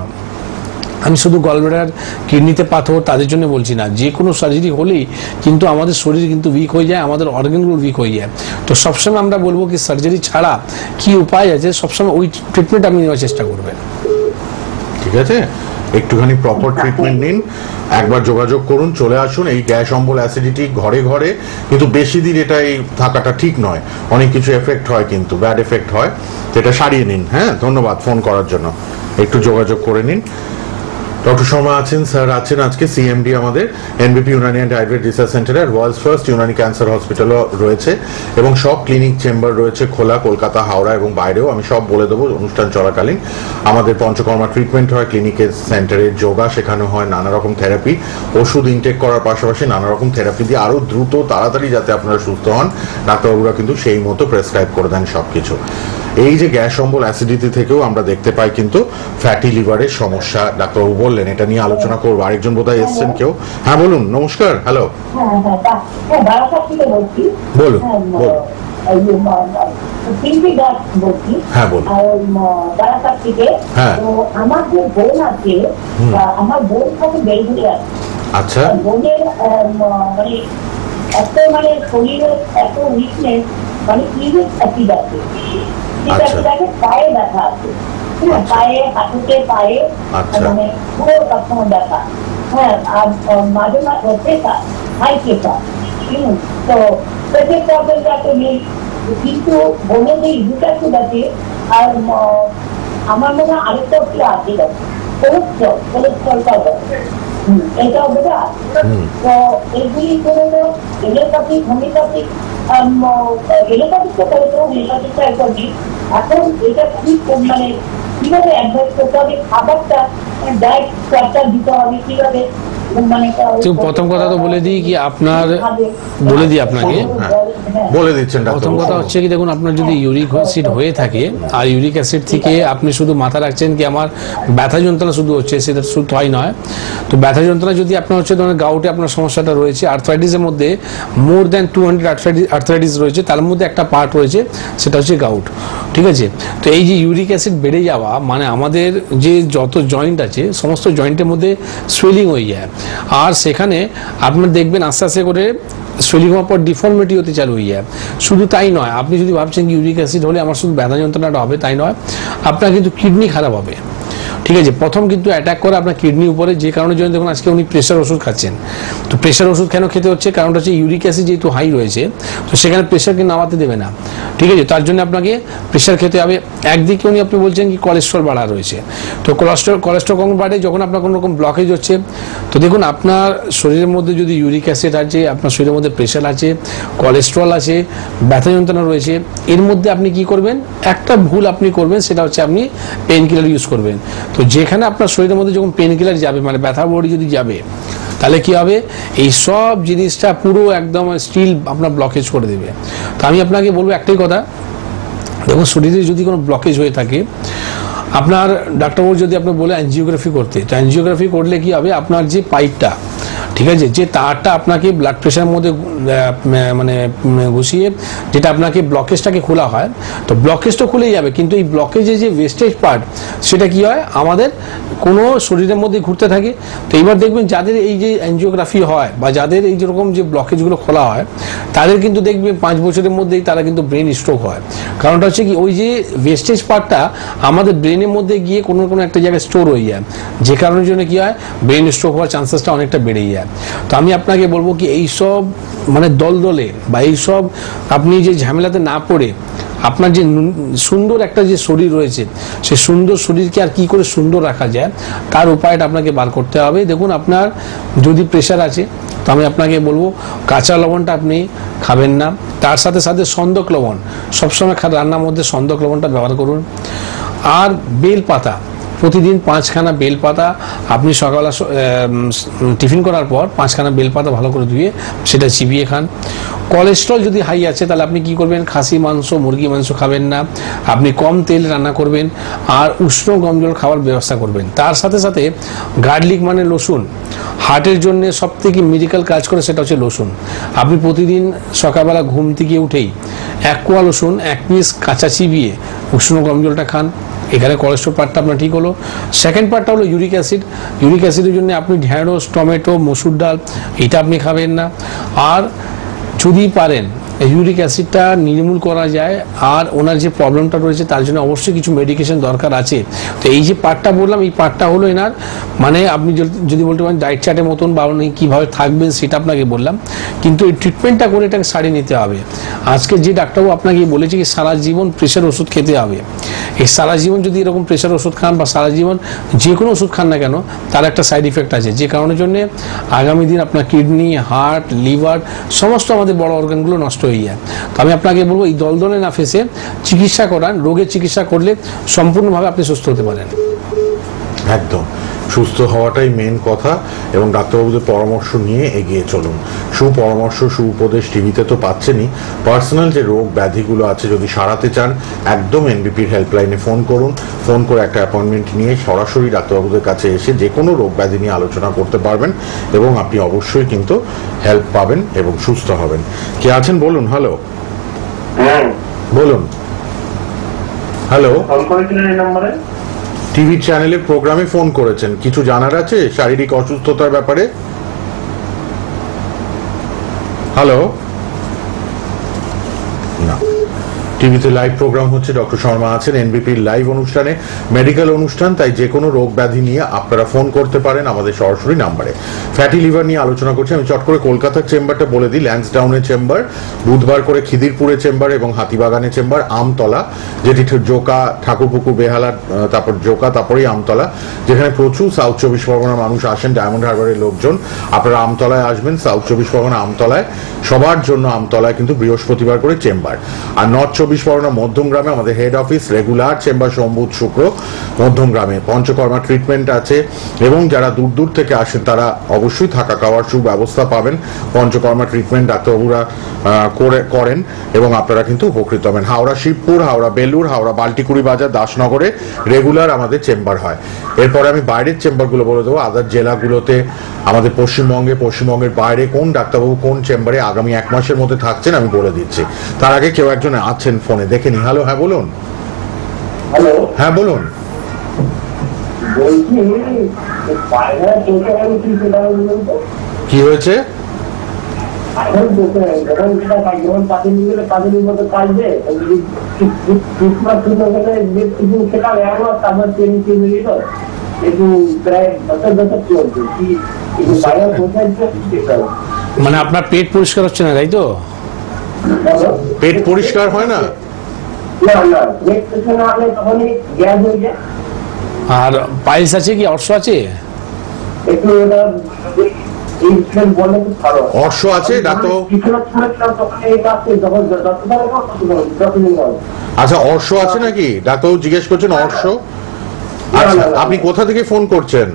আমি শুধু গলব্লাডার, কিডনিতে পাথর তাদের জন্য বলছি না, যে কোনো সার্জারি হলেই কিন্তু আমাদের শরীর কিন্তু উইক হয়ে যায়, আমাদের অর্গানগুলো উইক হয়ে যায়। তো সবসময় আমরা বলবো কি, সার্জারি ছাড়া কি উপায় আছে, সবসময় ওই ট্রিটমেন্ট আপনি নেওয়ার চেষ্টা করবেন। ঠিক আছে, একটুখানি প্রপার ট্রিটমেন্ট নিন, একবার যোগাযোগ করুন, চলে আসুন। এই গ্যাস অম্বল অ্যাসিডিটি ঘরে ঘরে, কিন্তু বেশি দিন এটাই থাকাটা ঠিক নয়। অনেক কিছু এফেক্ট হয়, কিন্তু ব্যাড এফেক্ট হয়, সেটা সারিয়ে নিন। হ্যাঁ, ধন্যবাদ ফোন করার জন্য। একটু যোগাযোগ করে নিন। ডক্টর শর্মা আছেন, স্যার আছেন আজকে সিএমডি আমাদের এনবিপি ইউনানি অ্যান্ড আয়ুর্বেদ রিসার্চ সেন্টারে, ওয়ার্ল্ডস ফার্স্ট ইউনানি ক্যান্সার হসপিটালও রয়েছে এবং সব ক্লিনিক চেম্বার রয়েছে খোলা, কলকাতা, হাওড়া এবং বাইরেও। আমি সব বলে দেবো অনুষ্ঠান চলাকালীন। আমাদের পঞ্চকর্মা ট্রিটমেন্ট হয় ক্লিনিকের সেন্টারে, যোগা শেখানো হয়, নানা রকম থেরাপি, ওষুধ ইনটেক করার পাশাপাশি নানা রকম থেরাপি দিয়ে আরও দ্রুত তাড়াতাড়ি যাতে আপনারা সুস্থ হন, ডাক্তারবাবুরা কিন্তু সেই মতো প্রেসক্রাইব করে দেন সবকিছু। এই যে গ্যাস অম্বল, অ্যাসিডিটি থেকেও আমরা দেখতে পাই কিন্তু ফ্যাটি লিভারের সমস্যা, ডাক্তারবাবু বললেন এটা নিয়ে আলোচনা করবো। আরেকজন বোধহয় এসছেন কেউ। হ্যাঁ বলুন, নমস্কার। হ্যালো, বলুন বলুন। হ্যাঁ বলুন। হ্যাঁ, আমার যে বোন আছে, আমার বোন থাকে বেলগুড়ি আছে। আচ্ছা, বোনের মানে এত মানে শরীরের এত উইকনেস, মানে ইউরিক অ্যাসিড আছে, পায়ে ব্যথা আছে, হ্যাঁ পায়ে, হাঁটুতে, পায়ে, মানে পুরো সবসময় ব্যথা। হ্যাঁ, আর মাঝে মাঝে প্রেশার, হাই প্রেশার। তো প্রেশার প্রবলেমটা তো নেই, কিন্তু বোনের যে ইউরিক অ্যাসিড আছে, আর আমার মনে হয় আরেকটা আছে কোলেস্ট্রলটা এটাও বোঝা। তো এগুলি করে এলোপ্যাথিক, হোমিওপ্যাথিক, এলোপ্যাথিক তো করে তো হোমিওপ্যাথিকটা একদম নেই। এখন এটা কি মানে কিভাবে অ্যাডভাইস করতে হবে, খাবারটা ডায়েট চার্টটা দিতে হবে কিভাবে, মানে প্রথম কথা তো বলে দিই কি আপনার, বলে দিই আপনাকে, বলে দিচ্ছেন। প্রথম কথা হচ্ছে কি, দেখুন আপনার যদি ইউরিক অ্যাসিড হয়ে থাকে আর ইউরিক অ্যাসিড থেকে আপনি শুধু মাথা রাখছেন কি আমার ব্যথা যন্ত্রণা শুধু হচ্ছে, সেটা শুধু তাই নয়। তো ব্যথা যন্ত্রণা যদি আপনার হচ্ছে, ধরুন গাউটে আপনার সমস্যাটা রয়েছে, আর্থ্রাইটিসের মধ্যে মোর দ্যান 200 আর্থ্রাইটিস রয়েছে, তার মধ্যে একটা পার্ট রয়েছে সেটা হচ্ছে গাউট, ঠিক আছে। তো এই যে ইউরিক অ্যাসিড বেড়ে যাওয়া মানে আমাদের যে যত জয়েন্ট আছে সমস্ত জয়েন্টের মধ্যে সোয়েলিং হয়ে যায়, আর সেখানে আপনার দেখবেন আস্তে আস্তে করে সোয়েলিং হওয়ার পর ডিফর্মিটি হতে চালু হয়ে যায়। শুধু তাই নয়, আপনি যদি ভাবছেন কি ইউরিক অ্যাসিড হলে আমার শুধু ব্যথা যন্ত্রণাটা হবে, তাই নয়, আপনার কিন্তু কিডনি খারাপ হবে, ঠিক আছে। প্রথম কিন্তু অ্যাটাক করে আপনার কিডনির উপরে, যে কারণের জন্য দেখুন আজকে উনি প্রেশার ওষুধ খাচ্ছেন। তো প্রেশার ওষুধ কেন খেতে হচ্ছে, কারণটা হচ্ছে ইউরিক অ্যাসিড যেহেতু হাই রয়েছে, তো সেখানে প্রেশারকে নামাতে দেবে না, ঠিক আছে। তার জন্য আপনাকে প্রেশার খেতে হবে। একদিকে উনি আপনি বলছেন কি কোলেস্ট্রল বাড়া রয়েছে, তো কোলেস্ট্রল কখন বাড়ে, যখন আপনার কোনো রকম ব্লকেজ হচ্ছে। তো দেখুন আপনার শরীরের মধ্যে যদি ইউরিক অ্যাসিড আছে, আপনার শরীরের মধ্যে প্রেশার আছে, কোলেস্ট্রল আছে, ব্যথা যন্ত্রণা রয়েছে, এর মধ্যে আপনি কি করবেন, একটা ভুল আপনি করবেন, সেটা হচ্ছে আপনি পেন কিলার ইউজ করবেন। তো যেখানে আপনার শরীরের মধ্যে যখন পেন কিলার যাবে, মানে ব্যথা বড়ি যদি যাবে, তাহলে কি হবে, এই সব জিনিসটা পুরো একদম স্টিল আপনার ব্লকেজ করে দেবে। তো আমি আপনাকে বলবো একটাই কথা, দেখুন শরীরে যদি কোনো ব্লকেজ হয়ে থাকে, আপনার ডাক্তারবাবু যদি আপনি বলে অ্যাঞ্জিওগ্রাফি করতে, তো অ্যাঞ্জিওগ্রাফি করলে কি হবে, আপনার যে পাইপটা, ঠিক আছে, যে তারটা আপনাকে ব্লাড প্রেশারের মধ্যে মানে ঘুষিয়ে যেটা আপনাকে ব্লকেজটাকে খোলা হয়, তো ব্লকেজটা খুলেই যাবে, কিন্তু এই ব্লকেজের যে ওয়েস্টেজ পার্ট সেটা কি হয় আমাদের কোনো শরীরের মধ্যে ঘুরতে থাকে। তো এইবার দেখবেন যাদের এই যে অ্যাঞ্জিওগ্রাফি হয় বা যাদের এই যেরকম যে ব্লকেজগুলো খোলা হয়, তাদের কিন্তু দেখবেন 5 বছরের মধ্যেই তারা কিন্তু ব্রেন স্ট্রোক হয়। কারণটা হচ্ছে কি, ওই যে ওয়েস্টেজ পার্টটা আমাদের ব্রেনের মধ্যে গিয়ে কোনো কোনো একটা জায়গায় স্টোর হয়ে যায়, যে কারণের জন্য কি হয়, ব্রেন স্ট্রোক হওয়ার চান্সেসটা অনেকটা বেড়ে যায়। তো আমি আপনাকে বলবো কি, এইসব মানে দলদলে বা এইসব আপনি যে ঝামেলাতে না পড়ে আপনার যে সুন্দর একটা যে শরীর রয়েছে, সেই সুন্দর শরীরকে আর কি করে সুন্দর রাখা যায় তার উপায়টা আপনাকে বার করতে হবে। দেখুন আপনার যদি প্রেশার আছে, তো আমি আপনাকে বলবো কাঁচা লবণটা আপনি খাবেন না, তার সাথে সাথে সন্দক লবণ সবসময় রান্নার মধ্যে সন্দক লবণটা ব্যবহার করুন। আর বেল পাতা, প্রতিদিন 5খানা বেলপাতা আপনি সকালে টিফিন করার পর 5খানা বেলপাতা ভালো করে ধুয়ে সেটা চিবিয়ে খান। কোলেস্ট্রল যদি হাই আছে তাহলে আপনি কি করবেন, খাসি মাংস, মুরগি মাংস খাবেন না, আপনি কম তেল রান্না করবেন আর উষ্ণ গরম জল খাওয়ার ব্যবস্থা করবেন। তার সাথে সাথে গার্লিক মানে রসুন, হার্টের জন্য সব থেকে মেডিকেল কাজ করে সেটা হচ্ছে রসুন। আপনি প্রতিদিন সকালবেলা ঘুম থেকে উঠেই 1 কোয়া রসুন 1 পিস কাঁচা চিবিয়ে উষ্ণ গরম জলটা খান। এখানে কোলেস্ট্রল পার্টটা আপনার ঠিক হলো। সেকেন্ড পার্টটা হলো ইউরিক অ্যাসিড। ইউরিক অ্যাসিডের জন্য আপনি ঢেঁড়স, টমেটো, মসুর ডাল এটা আপনি খাবেন না। আর যদি পারেন ইউরিক অ্যাসিডটা নির্মূল করা যায়। আর ওনার যে প্রবলেমটা রয়েছে তার জন্য অবশ্যই কিছু মেডিকেশন দরকার আছে। তো এই যে পার্টটা বললাম, এই পার্টটা হলো এনার, মানে আপনি যদি বলতে পারেন ডায়েট চার্টের মতন, বা উনি কীভাবে থাকবেন সেটা আপনাকে বললাম, কিন্তু এই ট্রিটমেন্টটা করে এটাকে সারিয়ে নিতে হবে। আজকে যে ডাক্তারবাবু আপনাকে বলেছে কি সারা জীবন প্রেশার ওষুধ খেতে হবে, এই সারা জীবন যদি এরকম প্রেশার ওষুধ খান বা সারা জীবন যে কোনো ওষুধ খান না কেন, তার একটা সাইড ইফেক্ট আছে, যে কারণের জন্য আগামী দিন আপনার কিডনি, হার্ট, লিভার সমস্ত আমাদের বড় অর্গানগুলো নষ্ট হয়ে যায়। তো আমি আপনাকে বলবো এই দলদলে না ফেসে চিকিৎসা করান, রোগের চিকিৎসা করলে সম্পূর্ণভাবে আপনি সুস্থ হতে পারেন। একদম সুস্থ হওয়াটাই মেন কথা, এবং ডাক্তারবাবুদের পরামর্শ নিয়ে এগিয়ে চলুন। সুপরামর্শ, সুউপদেশ টিভিতে তো পাচ্ছেনই, পার্সোনাল যে রোগ ব্যাধিগুলো আছে যদি সারাতে চান, একদম এনবিপির হেল্পলাইনে ফোন করুন। ফোন করে একটা অ্যাপয়েন্টমেন্ট নিয়ে সরাসরি ডাক্তারবাবুদের কাছে এসে যে কোনো রোগ ব্যাধি নিয়ে আলোচনা করতে পারবেন, এবং আপনি অবশ্যই কিন্তু হেল্প পাবেন এবং সুস্থ হবেন। কে আছেন বলুন? হ্যালো, বলুন। হ্যালো, টিভি চ্যানেলের প্রোগ্রামে ফোন করেছেন, কিছু জানার আছে শারীরিক অসুস্থতার ব্যাপারে? হ্যালো, না। টিভিতে লাইভ প্রোগ্রাম হচ্ছে, ডক্টর শর্মা আছেন, এনবিপির লাইভ অনুষ্ঠানে, মেডিকেল অনুষ্ঠান, তাই যে কোনো রোগ ব্যাধি নিয়ে আপনারা ফোন করতে পারেন আমাদের সরাসরি নাম্বারে। ফ্যাটি লিভার নিয়ে আলোচনা করছি। আমি চট করে কলকাতার চেম্বারটা বলে দিই। ল্যান্সডাউনের চেম্বার, বুধবার করে খিদিরপুরের চেম্বার এবং হাতিবাগানের চেম্বার, আমতলা, যেটি জোকা, ঠাকুরপুকুর, বেহালা, তারপর জোকা, তারপরেই আমতলা, যেখানে প্রচুর সাউথ চব্বিশ পরগনার মানুষ আসেন, ডায়মন্ড হারবারের লোকজন। আপনারা আমতলায় আসবেন, সাউথ চব্বিশ পরগনা আমতলায়, সবার জন্য আমতলায় কিন্তু বৃহস্পতিবার করে চেম্বার। আর নর্থ চব্বিশ পরগনা মধ্যমগ্রামে আমাদের হেড অফিস, রেগুলার চেম্বার সোম, বুধ, শুক্র মধ্যমগ্রামে। পঞ্চকর্মা ট্রিটমেন্ট আছে, এবং যারা দূর দূর থেকে আসেন তারা অবশ্যই থাকা খাওয়ার সুব্যবস্থা পাবেন। পঞ্চকর্মা ট্রিটমেন্ট ডাক্তারবাবুরা করেন, এবং আপনারা কিন্তু উপকৃত হবেন। হাওড়া শিবপুর, হাওড়া বেলুর, হাওড়া বাল্টিকুড়ি বাজার, দাসনগরে রেগুলার আমাদের চেম্বার হয়। এরপরে আমি বাইরের চেম্বারগুলো বলে দেবো। আদার জেলাগুলোতে আমাদের পশ্চিমবঙ্গের বাইরে কোন ডাক্তারবাবু কোন চেম্বারে আগামী 1 মাসের মধ্যে থাকছেন আমি বলে দিচ্ছি। তার আগে কেউ একজন আছেন ফোনে, দেখে নি। হ্যালো, হ্যাঁ বলুন। হ্যালো, হ্যাঁ বলুন। কি হয়েছে? মানে আপনার পেট পরিষ্কার হচ্ছে না, তাই তো? পেট পরিষ্কার হয় না? আর পাইলস আছে কি, অর্শ আছে? অর্শ আছে ডাক্তার? আচ্ছা, অর্শ আছে নাকি? ডাক্তারবাবু জিজ্ঞেস করছেন অর্শ। আচ্ছা, আপনি কোথা থেকে ফোন করছেন?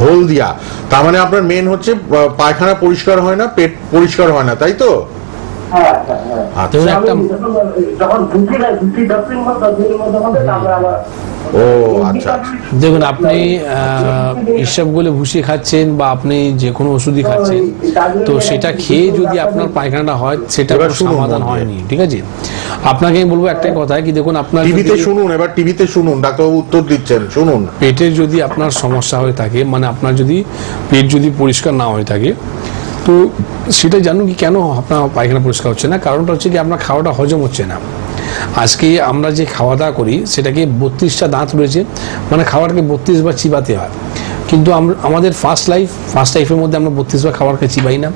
হলদিয়া। তার মানে আপনার মেন হচ্ছে পায়খানা পরিষ্কার হয় না, পেট পরিষ্কার হয় না, তাই তো? ও আচ্ছা। দেখুন, আপনি হিসাবগুলো ভুষি খাচ্ছেন বা আপনি যে কোনো ওষুধই খাচ্ছেন, তো সেটা খেয়ে যদি আপনার পায়খানাটা হয়, সেটা কোনো সমাধান হয়নি। ঠিক আছে, আপনাকে আমি বলবো একটাই কথা কি, দেখুন আপনার টিভিতে শুনুন, এবার টিভিতে শুনুন, ডাক্তারবাবু উত্তর দিচ্ছেন, শুনুন। পেটের যদি আপনার সমস্যা হয়ে থাকে, মানে আপনার যদি পেট যদি পরিষ্কার না হয়ে থাকে, তো সেটা জানুন কি কেন আপনার পায়খানা পরিষ্কার হচ্ছে না। কারণটা হচ্ছে কি আপনার খাওয়াটা হজম হচ্ছে না। আজকে আমরা যে খাওয়া দাওয়া করি সেটাকে 32টা দাঁত রয়েছে, মানে খাবারকে 32 বার চিবাতে হয়, কিন্তু আমাদের ফার্স্ট লাইফের মধ্যে আমরা 32 বার খাবারকে চিবাই না,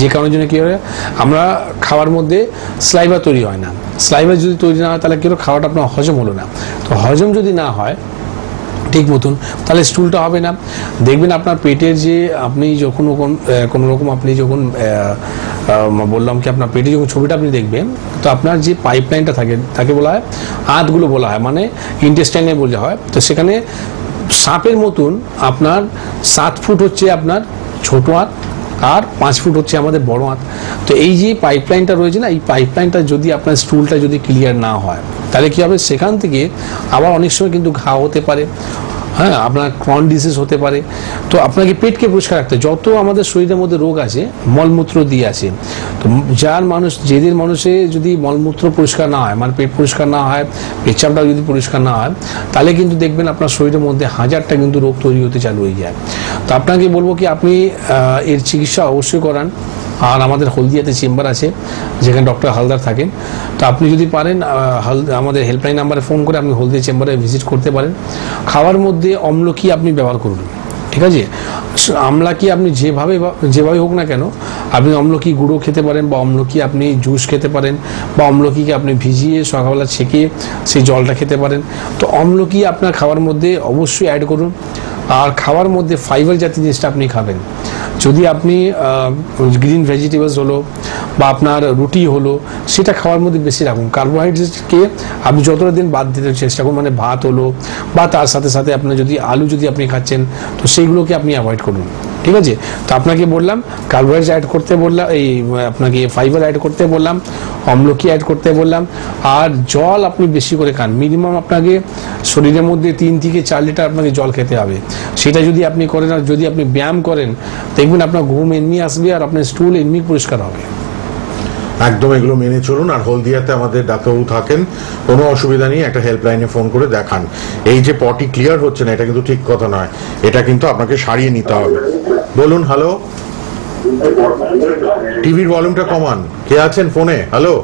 যে কারণের জন্য কী হয়, আমরা খাওয়ার মধ্যে স্লাইভা তৈরি হয় না। স্লাইভা যদি তৈরি না হয় তাহলে কী হলো, খাওয়াটা আপনার হজম হলো না। তো হজম যদি না হয় ঠিক মতন, তাহলে স্টুলটা হবে না। দেখবেন আপনার পেটের যে আপনি যখন কোনো রকম আপনি যখন বললাম কি আপনার পেটে যখন ছবিটা আপনি দেখবেন, তো আপনার যে পাইপলাইনটা থাকে তাকে বলা হয় আঁতগুলো বলা হয়, মানে ইন্টেস্টাইনে বলা হয়। তো সেখানে সাপের মতন আপনার 7 ফুট হচ্ছে আপনার ছোট হাত, আর 5 ফুট হচ্ছে আমাদের বড় হাত। তো এই যে পাইপলাইনটা রয়েছে না, এই পাইপলাইনটা যদি আপনার স্টুলটা যদি ক্লিয়ার না হয়, তাহলে কী হবে, সেখান থেকে আবার অনেক সময় কিন্তু ঘা হতে পারে, হ্যাঁ, আপনার ক্রন ডিজিজ হতে পারে। তো আপনাকে পেটকে পরিষ্কার রাখতে, যত আমাদের শরীরের মধ্যে রোগ আছে মলমূত্র দিয়ে আছে। তো যেদের মানুষে যদি মলমূত্র পরিষ্কার না হয়, মানে পেট পরিষ্কার না হয়, পেচ্ছাপটা যদি পরিষ্কার না হয়, তাহলে কিন্তু দেখবেন আপনার শরীরের মধ্যে 1000টা কিন্তু রোগ তৈরি হতে চালু হয়ে যায়। তো আপনাকে বলবো কি আপনি এর চিকিৎসা অবশ্যই করান। আর আমাদের হলদিয়াতে চেম্বার আছে যেখানে ডক্টর হালদার থাকেন। তো আপনি যদি পারেন আমাদের হেল্পলাইন নাম্বারে ফোন করে আপনি হলদিয়া চেম্বারে ভিজিট করতে পারেন। খাওয়ার মধ্যে অম্লকি আপনি ব্যবহার করুন, ঠিক আছে? আমলকি আপনি যেভাবে হোক না কেন, আপনি অম্লকি গুঁড়ো খেতে পারেন, বা অম্লকি আপনি জুস খেতে পারেন, বা অম্লকিকে আপনি ভিজিয়ে সকালবেলা ছেঁকে সেই জলটা খেতে পারেন। তো অম্লকি আপনার খাওয়ার মধ্যে অবশ্যই অ্যাড করুন। আর খাওয়ার মধ্যে ফাইবার জাতীয় জিনিসটা আপনি খাবেন। যদি আপনি গ্রিন ভেজিটেবলস হলো বা আপনার রুটি হলো, সেটা খাওয়ার মধ্যে বেশি রাখুন। কার্বোহাইড্রেটকে আপনি যতটা দিন বাদ দিতে চেষ্টা করুন, মানে ভাত হলো বা তার সাথে সাথে আপনার যদি আলু যদি আপনি খাচ্ছেন, তো সেইগুলোকে আপনি অ্যাভয়েড করুন, ঠিক আছে? তো আপনাকে বললাম কার্বোহাইড্রেট অ্যাড করতে বললাম, এই আপনাকে ফাইবার অ্যাড করতে বললাম, অম্লকি অ্যাড করতে বললাম, আর জল আপনি বেশি করে খান। মিনিমাম আপনাকে শরীরের মধ্যে 3 থেকে 4 লিটার আপনাকে জল খেতে হবে। সেটা যদি আপনি করেন, আর যদি আপনি ব্যায়াম করেন, দেখবেন আপনার ঘুম এমনি আসবে আর আপনার স্টুল এমনি পরিষ্কার হবে। একদম এগুলো মেনে চলুন। আর হলদিয়াতে আমাদের ডাক্তারবাবু থাকেন, কোনো অসুবিধা নেই, একটা হেল্পলাইনে ফোন করে দেখান। এই যে পটি ক্লিয়ার হচ্ছে না, এটা কিন্তু ঠিক কথা নয়, এটা কিন্তু আপনাকে সারিয়ে নিতে হবে। বলুন। হ্যালো, টিভির ভলিউমটা কমান। কে আছেন ফোনে? হ্যালো,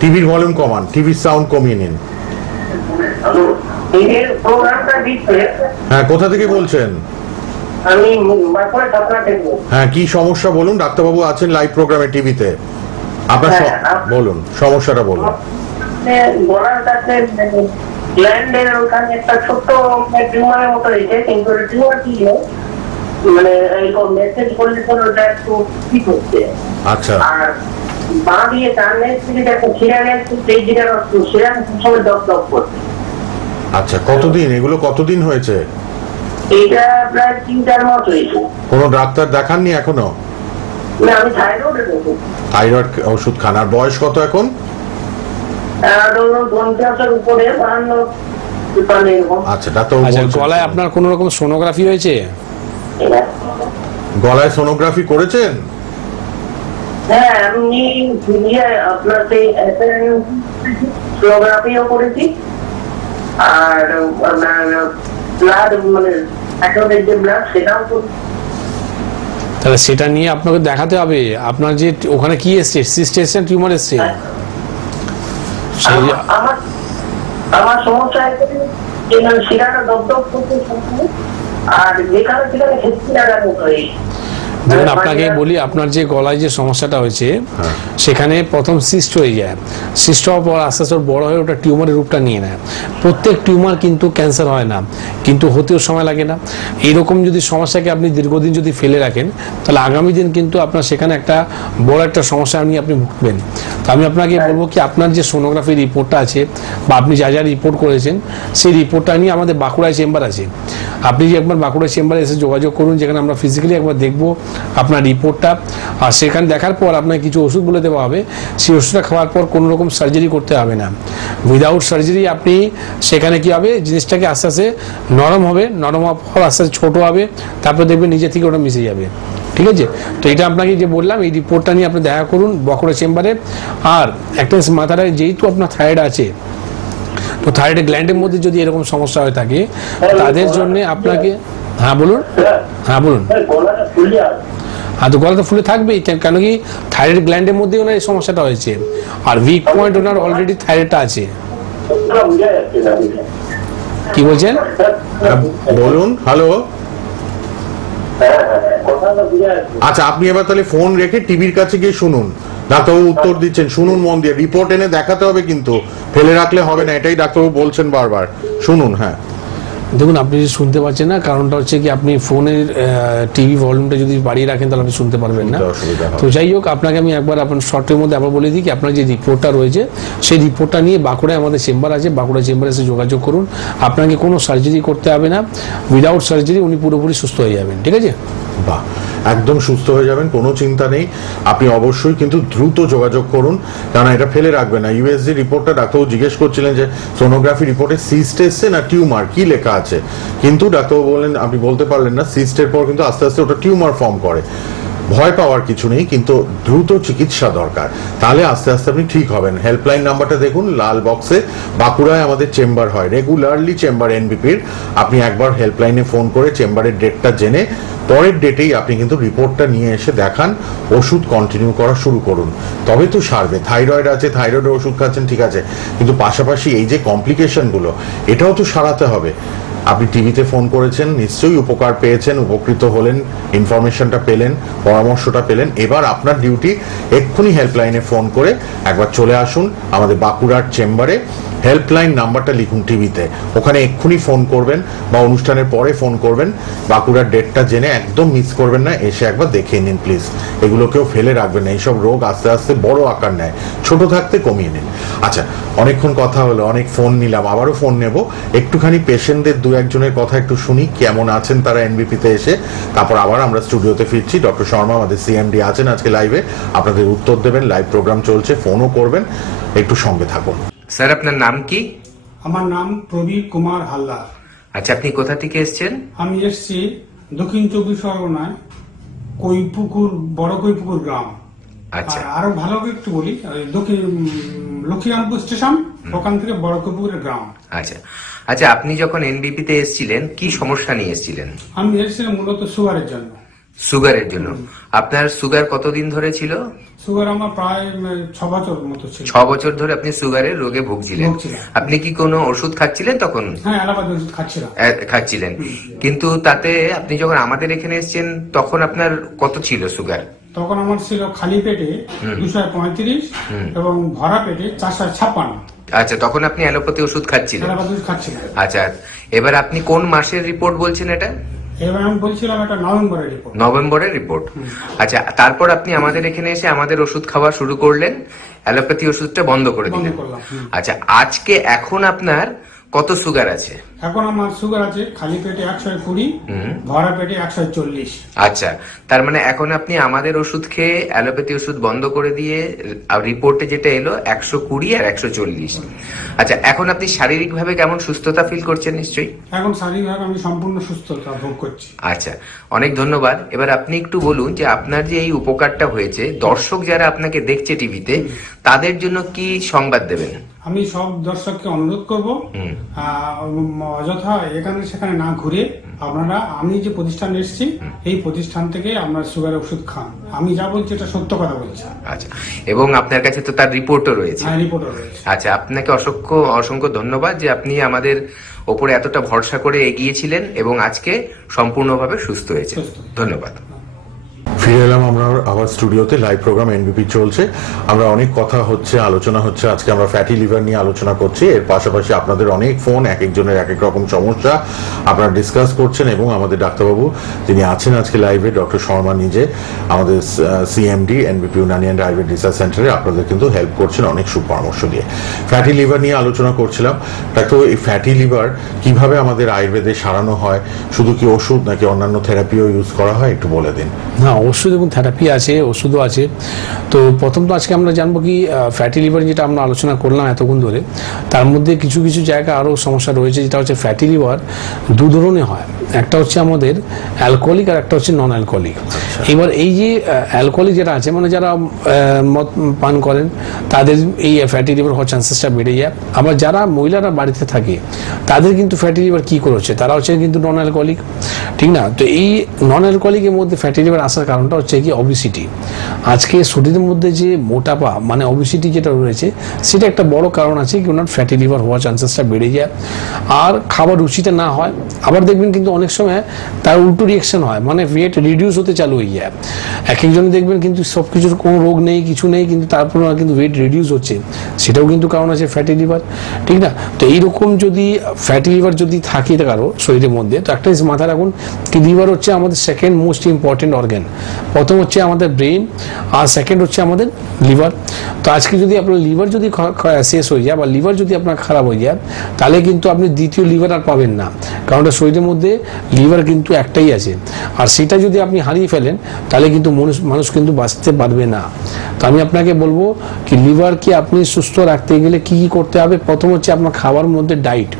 টিভির ভলিউম কমান, টিভির সাউন্ড কমিয়ে নিন। হ্যাঁ, কোথা থেকে বলছেন? হ্যাঁ, কি সমস্যা বলুন। ডাক্তারবাবু আছেন লাইভ প্রোগ্রামে টিভিতে, আপনার বলুন, সমস্যাটা বলুন। গলার কাছে গ্ল্যান্ডের ওখানে একটা ছোট্ট টিউমারের মতো হয়েছে, কিন্তু টিউমার কি মানে এরকম মেসেজ করলে তো ওটা একটু ঠিক হচ্ছে। আচ্ছা। আর বাঁ দিয়ে টানলে একটা শিরানের সেই জায়গার শিরান সবসময় দপ দপ করছে। আচ্ছা, কতদিন এগুলো কতদিন হয়েছে? এইটা প্রায় 3-4 মাস হয়েছে। কোনো ডাক্তার দেখাননি এখনো? না, আমি থাইরয়েডের ওষুধ। থাইরয়েড ওষুধ খান। আর বয়স কত এখন? 50-এর উপরে, 52। আচ্ছা, ডাক্তার গলায় আপনার কোনো রকম সোনোগ্রাফি হয়েছে? গলায় সোনোগ্রাফি করেছেন? হ্যাঁ, আমি আপনার সেই সোনোগ্রাফিও করেছি, আর ব্লাড মানে যে ব্লাড সেটাও করেছি। তাহলে সেটা নিয়ে আপনাকে দেখাতে হবে। আপনার যে ওখানে কি এসছে, সিস্ট এসছে, টিউমার এসছে? আমার সমস্যা শিরাটা দপদপ করতে, আর যেখানে সেখানে খেতে লাগার মতো। দেখুন, আপনাকে বলি, আপনার যে গলায় যে সমস্যাটা হয়েছে, সেখানে প্রথম সিস্ট হয়ে যায়। সিস্ট হওয়ার পর আস্তে আস্তে বড় হয়ে ওটা টিউমারের রূপটা নিয়ে নেয়। প্রত্যেক টিউমার কিন্তু ক্যান্সার হয় না, কিন্তু হতেও সময় লাগে না। এইরকম যদি সমস্যাকে আপনি দীর্ঘদিন যদি ফেলে রাখেন, তাহলে আগামী দিন কিন্তু আপনার সেখানে একটা বড় একটা সমস্যা নিয়ে আপনি ভুগবেন। তো আমি আপনাকে বলবো কি, আপনার যে সোনোগ্রাফি রিপোর্টটা আছে, বা আপনি যা যা রিপোর্ট করেছেন, সেই রিপোর্টটা নিয়ে আমাদের বাঁকুড়ায় চেম্বার আছে। আপনি যে একবার বাঁকুড়া চেম্বারে এসে যোগাযোগ করুন, যেখানে আমরা ফিজিক্যালি একবার দেখবো আপনার রিপোর্টটা। আর সেখানে দেখার পর আপনাকে কিছু ওষুধ বলে দেওয়া হবে। সেই ওষুধটা খাওয়ার পর কোনো রকম সার্জারি করতে হবে না। উইদাউট সার্জারি আপনি সেখানে কি হবে, জিনিসটাকে আস্তে আস্তে নরম হবে, নরম হওয়ার পর আস্তে আস্তে ছোটো হবে, তারপর দেখবেন নিজে থেকে ওটা মিশে যাবে, ঠিক আছে? তো এটা আপনাকে যে বললাম, এই রিপোর্টটা নিয়ে আপনি দেখা করুন বাঁকুড়া চেম্বারে। আর একটা মাথায়, যেহেতু আপনার থাইরয়েড আছে, তো থাইরয়েড গ্ল্যান্ডের মধ্যে যদি এরকম সমস্যা হয়ে থাকে, তাদের জন্য আপনাকে, হ্যাঁ বলুন, হ্যাঁ বলুন। হ্যাঁ, তো গলাটা ফুলে থাকবেই, কেন কি থাইরয়েড গ্ল্যান্ডের মধ্যে ওনার এই সমস্যাটা হয়েছে। আর উইক পয়েন্ট ওনার অলরেডি থাইরয়েডটা আছে। কি বলছেন? বলুন। হ্যালো, আচ্ছা, আপনি এবার তাহলে ফোন রেখে টিভির কাছে গিয়ে শুনুন, ডাক্তারবাবু উত্তর দিচ্ছেন, শুনুন মন দিয়ে। রিপোর্ট এনে দেখাতে হবে, কিন্তু ফেলে রাখলে হবে না, এটাই ডাক্তারবাবু বলছেন বারবার। শুনুন। হ্যাঁ, দেখুন, আপনি শুনতে পাচ্ছেন না, কারণটা হচ্ছে কি, আপনি ফোনের টিভি ভলিউমটা যদি বাড়িয়ে রাখেন, তাহলে আপনি শুনতে পারবেন না। তো যাই হোক, আপনাকে আমি একবার আপনার শর্টের মধ্যে আবার বলে দিই কি, আপনার যে রিপোর্টটা রয়েছে, সেই রিপোর্টটা নিয়ে বাঁকুড়ায় আমাদের চেম্বার আছে, বাঁকুড়া চেম্বারে এসে যোগাযোগ করুন। আপনাকে কোনো সার্জারি করতে হবে না। উইদাউট সার্জারি উনি পুরোপুরি সুস্থ হয়ে যাবেন, ঠিক আছে? বাহ, একদম সুস্থ হয়ে যাবেন, কোনো চিন্তা নেই। আপনি অবশ্যই কিন্তু দ্রুত যোগাযোগ করুন, কারণ এটা ফেলে রাখবে না। ইউএসজি রিপোর্টটা ডাক্তারবাবু জিজ্ঞেস করছিলেন যে সোনোগ্রাফি রিপোর্টে সিস্ট এসছে না টিউমার, কি লেখা আছে, কিন্তু ডাক্তারবাবু বললেন, আপনি বলতে পারলেন না। সিস্টের পর কিন্তু আস্তে আস্তে ওটা টিউমার ফর্ম করে। ভয় পাওয়ার কিছু নেই, কিন্তু দ্রুত চিকিৎসা দরকার, তাহলে আস্তে আস্তে আপনি ঠিক হবেন। হেল্পলাইন নাম্বারটা দেখুন লাল বক্সে। বাঁকুড়ায় আমাদের চেম্বার হয়, রেগুলারলি চেম্বার এনবিপির। আপনি একবার হেল্পলাইনে ফোন করে চেম্বারের ডেটটা জেনে পরের ডেটেই আপনি কিন্তু রিপোর্টটা নিয়ে এসে দেখান, ওষুধ কন্টিনিউ করা শুরু করুন, তবে তো সারবে। থাইরয়েড আছে, থাইরয়েডের ওষুধ খাচ্ছেন, ঠিক আছে, কিন্তু পাশাপাশি এই যে কমপ্লিকেশনগুলো, এটাও তো সারাতে হবে। আপনি টিভিতে ফোন করেছেন, নিশ্চয়ই উপকার পেয়েছেন, উপকৃত হলেন, ইনফরমেশনটা পেলেন, পরামর্শটা পেলেন। এবার আপনার ডিউটি এক্ষুনি হেল্পলাইনে ফোন করে একবার চলে আসুন আমাদের বাঁকুড়ার চেম্বারে। হেল্পলাইন নাম্বারটা লিখুন টিভিতে, ওখানে এক্ষুনি ফোন করবেন বা অনুষ্ঠানের পরে ফোন করবেন। বাঁকুড়ার ডেটটা জেনে একদম মিস করবেন না, এসে একবার দেখে নিন প্লিজ। এগুলোকেও ফেলে রাখবেন না, এইসব রোগ আস্তে আস্তে বড় আকার নেয়, ছোট থাকতে কমিয়ে নিন। আচ্ছা, অনেকক্ষণ কথা হলো, অনেক ফোন নিলাম, আবারও ফোন নেব। একটুখানি পেশেন্টদের দু একজনের কথা একটু শুনি, কেমন আছেন তারা এনবিপিতে এসে, তারপর আবার আমরা স্টুডিওতে ফিরছি। ডক্টর শর্মা আমাদের সিএমডি আছেন আজকে লাইভে, আপনাদের উত্তর দেবেন, লাইভ প্রোগ্রাম চলছে, ফোনও করবেন, একটু সঙ্গে থাকুন। স্যার, আপনার নাম কি? আমার নাম প্রবীর কুমার হালদার। আচ্ছা, আপনি কোথা থেকে এসেছেন? আমি এসেছি দক্ষিণ চব্বিশ পরগনায়, কৈপুকুর, বড় কৈপুকুর গ্রাম। আচ্ছা। আর আরো ভালো করে একটু বলি, দক্ষিণ লক্ষ্মীরামপুর স্টেশন, ওখান থেকে বড় কৈপুকুরের গ্রাম। আচ্ছা আচ্ছা, আপনি যখন এনবিপি তে এসেছিলেন কি সমস্যা নিয়ে এসেছিলেন? আমি এসেছিলাম মূলত সুগারের জন্য। সুগারের জন্য? আপনার সুগার কতদিন ধরে ছিল? সুগার আমার প্রায় 6 বছর মতো ছিল। 6 বছর ধরে আপনি সুগারের রোগে ভুগছিলেন। আপনি কি কোনো ওষুধ খাচ্ছিলেন তখন? হ্যাঁ, অ্যালোপ্যাথি ওষুধ খাচ্ছিলাম। খাচ্ছিলেন, কিন্তু তাতে আপনি যখন আমাদের এখানে এসেছেন তখন আপনার কত ছিল সুগার? তখন আমার ছিল খালি পেটে 235 এবং ভরা পেটে 456। আচ্ছা, তখন আপনি অ্যালোপ্যাথি ওষুধ খাচ্ছিলেন? অ্যালোপ্যাথি ওষুধ খাচ্ছিলাম। আচ্ছা, এবার আপনি কোন মাসের রিপোর্ট বলছেন এটা? এবার আমি বলছিলাম এটা নভেম্বরের রিপোর্ট। নভেম্বরের রিপোর্ট। আচ্ছা, তারপর আপনি আমাদের এখানে এসে আমাদের ওষুধ খাওয়া শুরু করলেন, অ্যালোপ্যাথি ওষুধটা বন্ধ করে দিলেন। আচ্ছা, আজকে এখন আপনার কত সুগার আছে? এখন আমার সুগার আছে খালি পেটে 120, ভরা পেটে 140। আচ্ছা, তার মানে এখন আপনি আমাদের ওষুধ খেয়ে অ্যালোপ্যাথি ওষুধ বন্ধ করে দিয়ে রিপোর্টে যেটা এলো 120 আর 140। আচ্ছা, এখন আপনি শারীরিকভাবে কেমন সুস্থতা ফিল করছেন? নিশ্চয়ই এখন শারীরিকভাবে আমি সম্পূর্ণ সুস্থতা ভোগ করছি। আচ্ছা, অনেক ধন্যবাদ। এবার আপনি একটু বলুন যে আপনার যে এই উপকারটা হয়েছে, দর্শক যারা আপনাকে দেখছে টিভিতে, তাদের জন্য কি সংবাদ দেবেন? আমি সব দর্শককে অনুরোধ করব, অযথা এখানে সেখানে না ঘুরে আপনারা, আমি যে প্রতিষ্ঠানে এসেছি এই প্রতিষ্ঠান থেকে আপনার সুগারের ওষুধ খান। আমি যা বলছি এটা সত্য কথা বলছি। আচ্ছা, এবং আপনার কাছে তো তার রিপোর্টও রয়েছে? হ্যাঁ, রিপোর্টও রয়েছে। আচ্ছা, আপনাকে অসংখ্য অসংখ্য ধন্যবাদ যে আপনি আমাদের ওপরে এতটা ভরসা করে এগিয়েছিলেন এবং আজকে সম্পূর্ণভাবে সুস্থ হয়েছে। ধন্যবাদ। ফিরে এলাম আমরা আবার স্টুডিওতে, লাইভ প্রোগ্রাম এনবিপি চলছে। আমরা অনেক কথা হচ্ছে, আলোচনা হচ্ছে, আজকে আমরা ফ্যাটি লিভার নিয়ে আলোচনা করছি। এর পাশাপাশি আপনাদের অনেক ফোন, এক একজনের এক এক রকম সমস্যা আপনারা ডিসকাস করছেন, এবং আমাদের ডাক্তারবাবু যিনি আছেন আজকে লাইভে, ডক্টর শর্মা নিজে, আমাদের CMD এনবিপি Unani and Ayurveda research সেন্টারে আপনাদের কিন্তু হেল্প করছেন অনেক সুপরামর্শ দিয়ে। ফ্যাটি লিভার নিয়ে আলোচনা করছিলাম। ডাক্তার, এই ফ্যাটি লিভার কিভাবে আমাদের আয়ুর্বেদে সারানো হয়? শুধু কি ওষুধ নাকি অন্যান্য থেরাপিও ইউজ করা হয়? একটু বলে দিন। না, ওষুধ এবং থেরাপি আছে, ওষুধও আছে। তো প্রথম তো আজকে আমরা জানবো কি ফ্যাটি লিভার যেটা আমরা আলোচনা করলাম এতক্ষণ ধরে, তার মধ্যে কিছু কিছু জায়গায় আরও সমস্যা রয়েছে। যেটা হচ্ছে ফ্যাটি লিভার দু ধরনের হয়, একটা হচ্ছে আমাদের অ্যালকোহলিক আর একটা হচ্ছে নন অ্যালকোহলিক। এবার এই যে অ্যালকোহলিক যেটা আছে, মানে যারা মদ পান করেন তাদের এই ফ্যাটি লিভার হওয়ার চান্সেসটা বেড়ে যায়। আবার যারা মহিলারা বাড়িতে থাকে তাদের কিন্তু ফ্যাটি লিভার কী করেছে, তারা হচ্ছে কিন্তু নন অ্যালকোহলিক, ঠিক না? তো এই নন অ্যালকোহলিকের মধ্যে ফ্যাটি লিভার আসার কারণটা হচ্ছে কি অবিসিটি। আজকে শরীরের মধ্যে যে মোটাপা মানে অবিসিটি যেটা রয়েছে, সেটা একটা বড় কারণ আছে কি ওনার ফ্যাটি লিভার হওয়ার চান্সেসটা বেড়ে যায়। আর খাবার রুচিটা না হয়, আবার দেখবেন কিন্তু অনেক সময় তার উল্টো রিয়াকশন হয়, মানে ওয়েট রিডিউস হতে চালু হয়ে যায়। এক একজনে দেখবেন কিন্তু সব কিছুর কোনো রোগ নেই, কিছু নেই, কিন্তু তারপর কিন্তু ওয়েট রিডিউস হচ্ছে, সেটাও কিন্তু কারণ আছে ফ্যাটি লিভার, ঠিক না? তো এইরকম যদি ফ্যাটি লিভার যদি থাকে কারো শরীরের মধ্যে, তো একটা জিনিস মাথায় রাখুন কি লিভার হচ্ছে আমাদের সেকেন্ড মোস্ট ইম্পর্টেন্ট অর্গান। প্রথম হচ্ছে আমাদের ব্রেন, আর সেকেন্ড হচ্ছে আমাদের লিভার। তো আজকে যদি আপনার লিভার যদি শেষ হয়ে যায় বা লিভার যদি আপনার খারাপ হয়ে যায়, তাহলে কিন্তু আপনি দ্বিতীয় লিভার আর পাবেন না, কারণ শরীরের মধ্যে লিভার কিন্তু একটাই আছে। আর সেটা যদি আপনি হারিয়ে ফেলেন তাহলে কিন্তু মানুষ কিন্তু বাঁচতে পারবে না। তো আমি আপনাকে বলবো কি লিভারকে আপনি সুস্থ রাখতে গেলে কি কি করতে হবে। প্রথম হচ্ছে আপনার খাবার মধ্যে ডায়েট,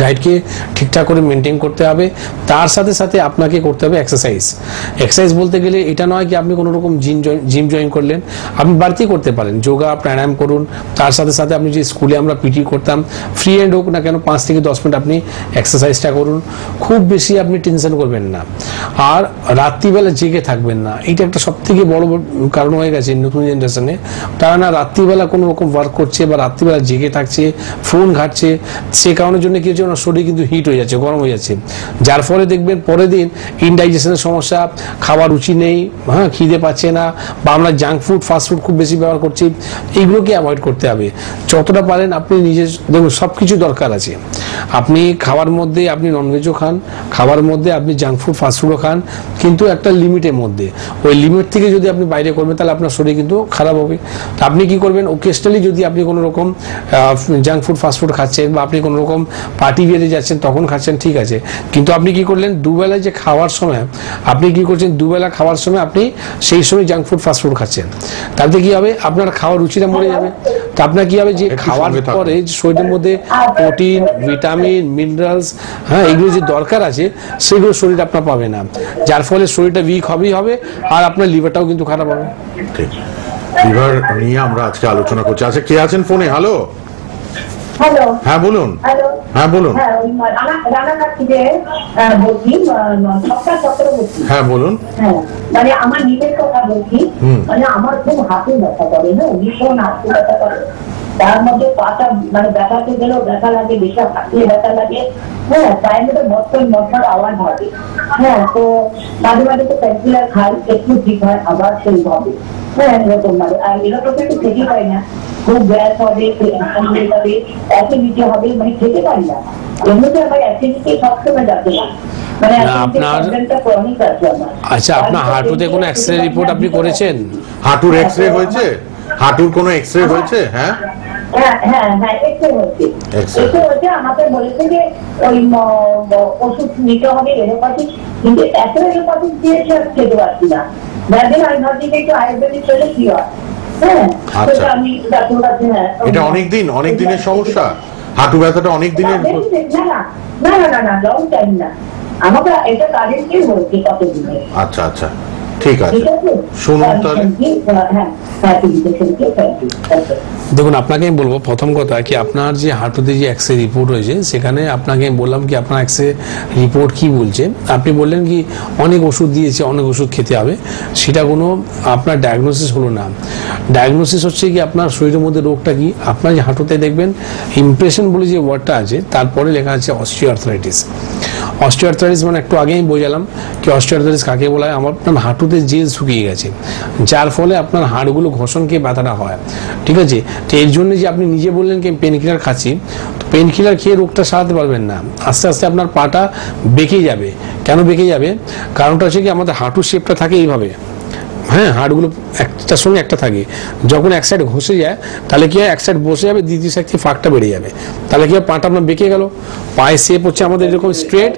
ডায়েটকে ঠিকঠাক করে মেনটেন করতে হবে, তার সাথে সাথে আপনাকে করতে হবে এক্সারসাইজ। এক্সারসাইজ বলতে গেলে এটা নয় কি আপনি কোনো রকম জিম জয়েন করলেন, আপনি বাড়িতেই করতে পারেন। যোগা প্রাণায়াম করুন, তার সাথে সাথে আপনি যে স্কুলে আমরা পিটি করতাম, ফ্রি হ্যান্ড হোক না কেন 5 থেকে 10 মিনিট আপনি এক্সারসাইজটা করুন। খুব বেশি আপনি টেনশন করবেন না, আর রাত্রিবেলা জেগে থাকবেন না। এটা একটা সব থেকে বড় কারণ হয়ে গেছে নতুন জেনারেশনে। তারা না রাত্রিবেলা কোনো রকম ওয়ার্ক করছে বা রাত্রিবেলা জেগে থাকছে, ফোন ঘাটছে, সে কারণের জন্য কি হচ্ছে, ওনার শরীর কিন্তু হিট হয়ে যাচ্ছে, গরম হয়ে যাচ্ছে, যার ফলে দেখবেন পরের দিন ইনডাইজেশনের সমস্যা, খাবার রুচি নেই, হ্যাঁ খিদে পাচ্ছে না, বা আমরা জাঙ্ক ফুড ফাস্ট ফুড খুব বেশি ব্যবহার করছি। এইগুলোকে অ্যাভয়েড করতে হবে যতটা পারেন। আপনি নিজে দেখুন সব কিছু দরকার আছে, আপনি খাবার মধ্যে আপনি ননভেজও খান, খাবার মধ্যে আপনি জাঙ্ক ফুড ফাস্ট ফুডও খান, কিন্তু একটা লিমিটের মধ্যে। ওই লিমিট থেকে যদি আপনি বাইরে করবেন তাহলে আপনার শরীর কিন্তু খারাপ হবে। তো আপনি কি করবেন, ওকেশনালি যদি আপনি কোনো রকম জাঙ্ক ফুড ফাস্ট ফুড খাচ্ছেন বা আপনি কোনো রকম পার্টি বিয়েতে যাচ্ছেন তখন খাচ্ছেন, ঠিক আছে, কিন্তু আপনি কি করলেন দুবেলায় যে খাওয়ার সময় আপনি কি করছেন, দুবেলা খাওয়ার সময় আপনি সেই সময় জাঙ্ক ফুড ফাস্ট ফুড খাচ্ছেন, তাতে কি হবে, আপনার খাওয়ার রুচিটা মরে যাবে। তো আপনার কি হবে, যে খাওয়ার পরে শরীরের মধ্যে প্রোটিন, ভিটামিন, মিনারেলস, হ্যাঁ এগুলো যে দরকার আছে সেগুলো শরীর আপনার পাবে না, যার ফলে শরীরটা উইক হবেই হবে, আর আপনার লিভারটাও কিন্তু খারাপ হবে। লিভার নিয়ে আমরা আজকে আলোচনা করছি। আচ্ছা, কে আছেন ফোনে? হ্যালো, হ্যালো, হ্যাঁ বলুন। হ্যালো, হ্যাঁ বলুন। হ্যাঁ রানাঘাট থেকে বলছি, সপ্তাহ বলছি। হ্যাঁ বলুন। হ্যাঁ, মানে আমার নিজের কথা বলছি। মানে আমার খুব হাতে ব্যথা করে, হ্যাঁ ভীষণ হাতে ব্যথা করে, তার মধ্যে পাটা মানে ব্যথাতে গেলেও ব্যথা লাগে, বেশি হাতিয়ে ব্যথা লাগে, হ্যাঁ পায়ের মধ্যে মটমট আওয়াজ হবে। হ্যাঁ, তো মাঝে মাঝে তো পেনকিলার খাই, একটু ঠিক হয়, আবার সেই হবে। হ্যাঁ এরকম মানে, আর এরকম একটু খেতে পারি না, খুব গ্যাস হবে, হবে, অ্যাসিডিটি হবে, মানে খেতে পারি না। এমনিতে আমার অ্যাসিডিটি সবসময় যাচ্ছে না, মানে ক্রনিক আছে আমার। আচ্ছা, আপনার হাঁটুতে কোনো এক্সরে রিপোর্ট আপনি করেছেন? হাঁটুর এক্সরে হয়েছে? হাঁটুর কোনো এক্সরে হয়েছে? হ্যাঁ আমাকে বলেছে যে ওই ওষুধ নিতে হবে এলোপ্যাথি, কিন্তু এত এলোপ্যাথি দিয়েছে খেতে পারছি না। আমি ভাবছি যে একটু আয়ুর্বেদিক চলে কি হয়। হ্যাঁ, আমি ডাক্তার কাছে। হ্যাঁ, এটা অনেক দিনের সমস্যা, হাঁটু ব্যথাটা অনেক দিনের? না লং টাইম না, আমাকে এটা কারেন্টলি হয়েছে কতদিনে। আচ্ছা আচ্ছা, ঠিক আছে, শুনুন তাহলে। দেখুন, আপনাকে আমি বলবো প্রথম কথা কি, আপনার যে হাঁটুতে যে এক্সরে রিপোর্ট হয়েছে সেখানে আপনাকে বললাম কি আপনার এক্সরে রিপোর্ট কি বলছে। আপনি বললেন কি অনেক ওষুধ দিয়েছে, অনেক ওষুধ খেতে হবে, সেটা কোনো আপনার ডায়াগনোসিস হলো না। ডায়াগনোসিস হচ্ছে কি আপনার শরীরের মধ্যে রোগটা কি। আপনার যে হাঁটুতে দেখবেন ইমপ্রেশন বলে যে ওয়ার্ডটা আছে তারপরে লেখা আছে অস্টিওআর্থ্রাইটিস। অস্টিওআর্থ্রাইটিস মানে একটু আগেই বোঝালাম কি অস্টিওআর্থ্রাইটিস কাকে বলা হয়। আমার আপনার হাঁটুতে জেল শুকিয়ে গেছে, যার ফলে আপনার হাড়গুলো ঘষণ খেয়ে ব্যথাটা হয়, ঠিক আছে। তো এর জন্য যে আপনি নিজে বললেন কি পেন কিলার খাচ্ছি, তো পেন কিলার খেয়ে রোগটা সারাতে পারবেন না, আস্তে আস্তে আপনার পাটা বেঁকে যাবে। কেন বেঁকে যাবে? কারণটা হচ্ছে কি আমাদের হাঁটুর শেপটা থাকে এইভাবে, হ্যাঁ হাড়গুলো একটার সঙ্গে একটা থাকে, যখন এক সাইড ঘষে যায় তাহলে কি হয়, এক সাইড বসে যাবে, দ্বিতীয় সাইড থেকে ফাঁকটা বেড়ে যাবে, তাহলে কি হয় পাটা আপনার বেঁকে গেল। পায়ের শেপ হচ্ছে আমাদের এরকম স্ট্রেট,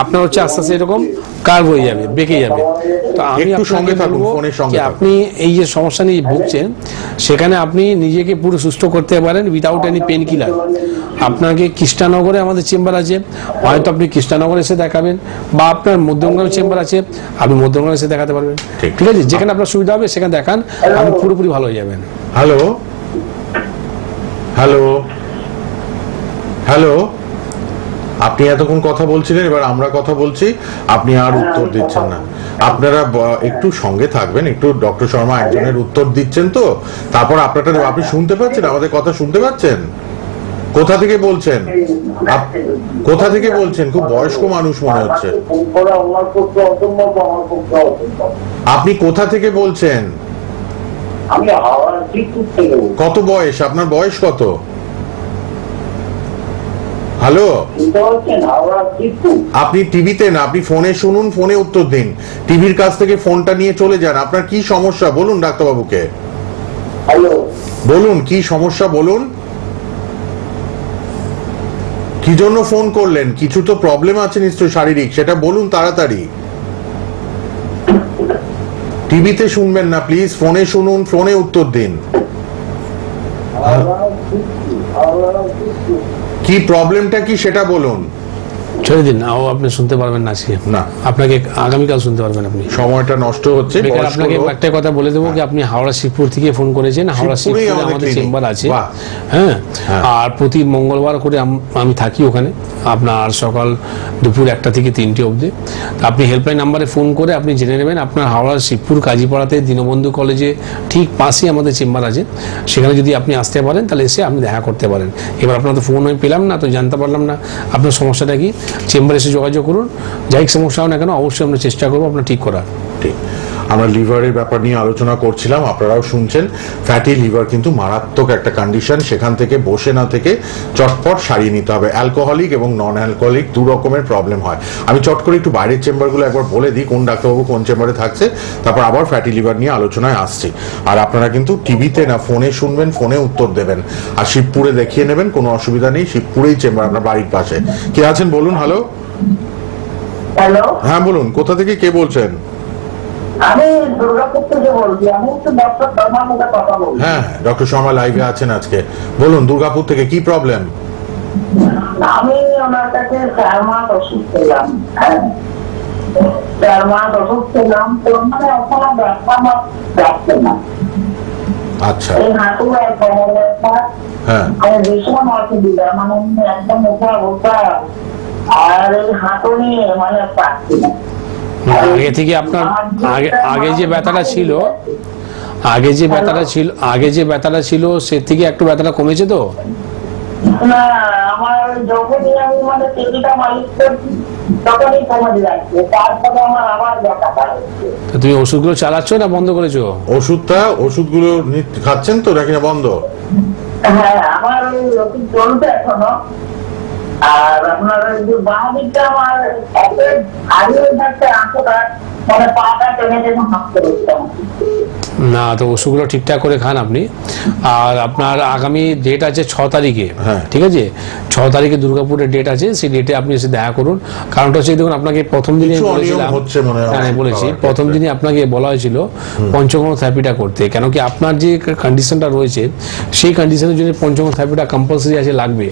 আপনার হচ্ছে আস্তে আস্তে এরকম কার্ভ হয়ে যাবে, বেঁকে যাবে। তো আমি আপনাকে বলবো যে আপনি এই যে সমস্যা নিয়ে ভুগছেন সেখানে আপনি নিজেকে পুরো সুস্থ করতে পারেন উইদাউট এনি পেন কিলার। আপনাকে কৃষ্ণনগরে আমাদের চেম্বার আছে, হয়তো আপনি কৃষ্ণনগরে এসে দেখাবেন, বা আপনার মধ্যমগ্রামে চেম্বার আছে, আপনি মধ্যমগ্রামে এসে দেখাতে পারবেন, ঠিক আছে। যেখানে আপনার সুবিধা হবে সেখানে দেখান, আপনি পুরোপুরি ভালো হয়ে যাবেন। হ্যালো হ্যালো হ্যালো, আপনি এতক্ষণ কথা বলছিলেন, এবার আমরা কথা বলছি, আপনি আর উত্তর দিচ্ছেন না। আপনারা একটু সঙ্গে থাকবেন, একটু ডক্টর শর্মা একজনের উত্তর দিচ্ছেন, তো তারপর আপনারটা আপনি শুনতে পাচ্ছেন, আমাদের কথা শুনতে পাচ্ছেন? কোথা থেকে বলছেন? কোথা থেকে বলছেন? খুব বয়স্ক মানুষ মনে হচ্ছে। আপনি কোথা থেকে বলছেন? কত বয়স আপনার? বয়স কত? হ্যালো, আপনি টিভিতে না, আপনি ফোনে শুনুন, ফোনে উত্তর দিন। টিভির কাছ থেকে ফোনটা নিয়ে চলে যান। আপনার কি সমস্যা বলুন ডাক্তারবাবুকে। বলুন কি সমস্যা বলুন, কি জন্য ফোন করলেন? কিছু তো প্রবলেম আছে নিশ্চয়ই শারীরিক, সেটা বলুন তাড়াতাড়ি। টিভিতে শুনবেন না প্লিজ, ফোনে শুনুন, ফোনে উত্তর দিন। কি প্রবলেমটা কি সেটা বলুন। ছেড়ে দিন, আপনি শুনতে পারবেন না আজকে, না আপনাকে আগামীকাল শুনতে পারবেন আপনি। সময়টা নষ্ট হচ্ছে। আপনাকে একটা কথা বলে দেবো কি, আপনি হাওড়া শিবপুর থেকে ফোন করেছেন। হাওড়া শিবপুরে আমাদের চেম্বার আছে, হ্যাঁ, আর প্রতি মঙ্গলবার করে আমি থাকি ওখানে, আপনার সকাল দুপুর 1টা থেকে 3টে অবধি। আপনি হেল্পলাইন নাম্বারে ফোন করে আপনি জেনে নেবেন। আপনার হাওড়া শিবপুর কাজীপাড়াতে দীনবন্ধু কলেজে ঠিক পাশেই আমাদের চেম্বার আছে, সেখানে যদি আপনি আসতে পারেন তাহলে এসে আপনি দেখা করতে পারেন। এবার আপনার তো ফোন আমি পেলাম না, তো জানতে পারলাম না আপনার সমস্যাটা কি। চেম্বারে এসে যোগাযোগ করুন, যাই সমস্যা হোক না কেন অবশ্যই আমরা চেষ্টা করবো আপনার ঠিক করার। ঠিক, আমরা লিভারের ব্যাপার নিয়ে আলোচনা করছিলাম, আপনারাও শুনছেন। ফ্যাটি লিভার কিন্তু মারাত্মক একটা কন্ডিশন, সেখান থেকে বসে না থেকে চটপট সারিয়ে নিতে হবে। অ্যালকোহলিক এবং নন অ্যালকোহলিক দু রকমের প্রবলেম হয়। আমি চট করে একটু বাইরের চেম্বারগুলো একবার বলে দিই, কোন ডাক্তারবাবু কোন চেম্বারে থাকছে, তারপর আবার ফ্যাটি লিভার নিয়ে আলোচনায় আসছি। আর আপনারা কিন্তু টিভিতে না, ফোনে শুনবেন, ফোনে উত্তর দেবেন। আর শিবপুরে দেখিয়ে নেবেন, কোনো অসুবিধা নেই, শিবপুরেই চেম্বার আপনার বাড়ির পাশে। কে আছেন বলুন। হ্যালো, হ্যালো, হ্যাঁ বলুন, কোথা থেকে কে বলছেন? আমি দুর্গাপুর থেকে বলছি। আমি একটু ডক্টর শর্মার মধ্যে কথা বলছি। হ্যাঁ, ডক্টর শর্মা লাইভে আছেন আজকে, বলুন দুর্গাপুর থেকে কি প্রবলেম? আমি ওনার কাছে 4 মাস ওষুধ খেলাম, 4 মাস ওষুধ খেলাম, তো মানে এখনো ব্যথা আমার যাচ্ছে না। আচ্ছা, এই হাঁটু আর কোমর ব্যথা, হ্যাঁ, আমি ভীষণ অসুবিধা, মানে একদম ওঠা বসা, আর এই হাঁটু নিয়ে মানে পাচ্ছি না। আগে থেকে আপনার আগে যে ব্যথাটা ছিল, আগে যে ব্যথাটা ছিল সে থেকে একটু ব্যথাটা কমেছে তো? না, আমার যখনই আমি মানে টেবিলটা মালিশ করছি তখনই কমে যাচ্ছে, তারপরে আমার আবার ব্যথাটা হচ্ছে। তুমি ওষুধগুলো চালাচ্ছ না বন্ধ করেছো? ওষুধগুলো খাচ্ছেন তো নাকি না বন্ধ? হ্যাঁ, আমার ওই ওষুধ চলছে এখনো। আর আপনার ওই যে বাঁ দিকটা আমার আগে থাকতে আঁকোটা মানে পাটা টেনে টেনে হাঁটতে হচ্ছে। না, তো ওষুধগুলো ঠিকঠাক করে খান আপনি। আর আপনার আগামী ডেট আছে 6 তারিখে, ঠিক আছে? 6 তারিখে দুর্গাপুরের ডেট আছে, সেই ডেটে আপনি এসে দেখা করুন। কারণটা হচ্ছে দেখুন, আপনাকে প্রথম দিনে বলেছি, প্রথম দিনে আপনাকে বলা হয়েছিল পঞ্চকর্ম থেরাপিটা করতে, কেন কি আপনার যে কন্ডিশনটা রয়েছে সেই কন্ডিশনের জন্য পঞ্চকর্ম থেরাপিটা কম্পালসারি আছে, লাগবে।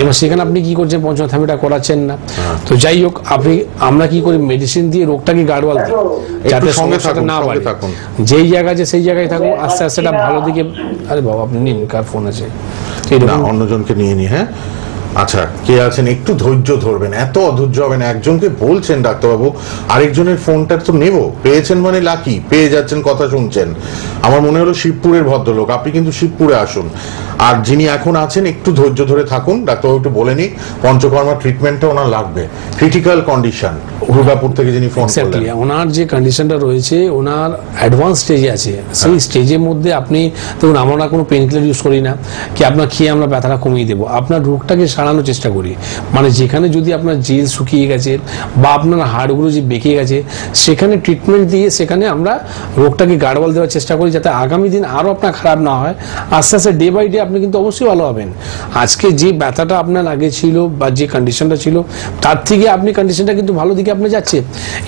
এবার সেখানে আপনি কি করছেন, পঞ্চকর্ম থেরাপিটা করাচ্ছেন না। তো যাই হোক, আমরা কি করি, মেডিসিন দিয়ে রোগটাকে গাড়ওয়াল দিই যাতে সমস্যাটা না বাড়ে। যেই জায়গায় সেই জায়গায় থাকুন, আস্তে আস্তে ভালো দিকে। আরে বাবা, আপনি নিন, কার ফোন আছে? অন্যজনকে নিয়ে নি। হ্যাঁ, আচ্ছা, কে আছেন? একটু ধৈর্য ধরবেন, এত অধৈর্য হবেন। একজনকে বলছেন ডাক্তারবাবু, আরেকজনের ফোনটা তো নেব, পেয়েছেন মানে লাকি, পেয়ে যাচ্ছেন, কথা শুনছেন। আমার মনে হলো শিবপুরের ভদ্রলোক, আপনি কিন্তু শিবপুরে আসুন। আর যিনি এখন আছেন একটু ধৈর্য ধরে থাকুন, ডাক্তারবাবু একটু বলে নি, পঞ্চকর্মা ট্রিটমেন্টটা ওনার লাগবে, ক্রিটিক্যাল কন্ডিশন। দুর্গাপুর থেকে যিনি ফোন করলেন, ওনার যে কন্ডিশনটা রয়েছে, ওনার অ্যাডভান্স স্টেজে আছে। সেই স্টেজের মধ্যে আপনি দেখুন, আমরা কোনো পেন কিলার ইউজ করি না কি আপনার খেয়ে আমরা ব্যথাটা কমিয়ে দেবো, আপনার রোগটাকে সারানোর চেষ্টা করি। মানে যেখানে যদি আপনার জেল শুকিয়ে গেছে বা আপনার হাড়গুলো যে বেঁকে গেছে, সেখানে ট্রিটমেন্ট দিয়ে সেখানে আমরা রোগটাকে গাড়ওয়াল দেওয়ার চেষ্টা করি, যাতে আগামী দিন আরও আপনার খারাপ না হয়। আস্তে আস্তে ডে বাই ডে আপনি কিন্তু অবশ্যই ভালো হবেন। আজকে যে ব্যথাটা আপনার আগে ছিল বা যে কন্ডিশনটা ছিল, তার থেকে আপনি কন্ডিশনটা কিন্তু ভালো দিকে আপনি যাচ্ছে।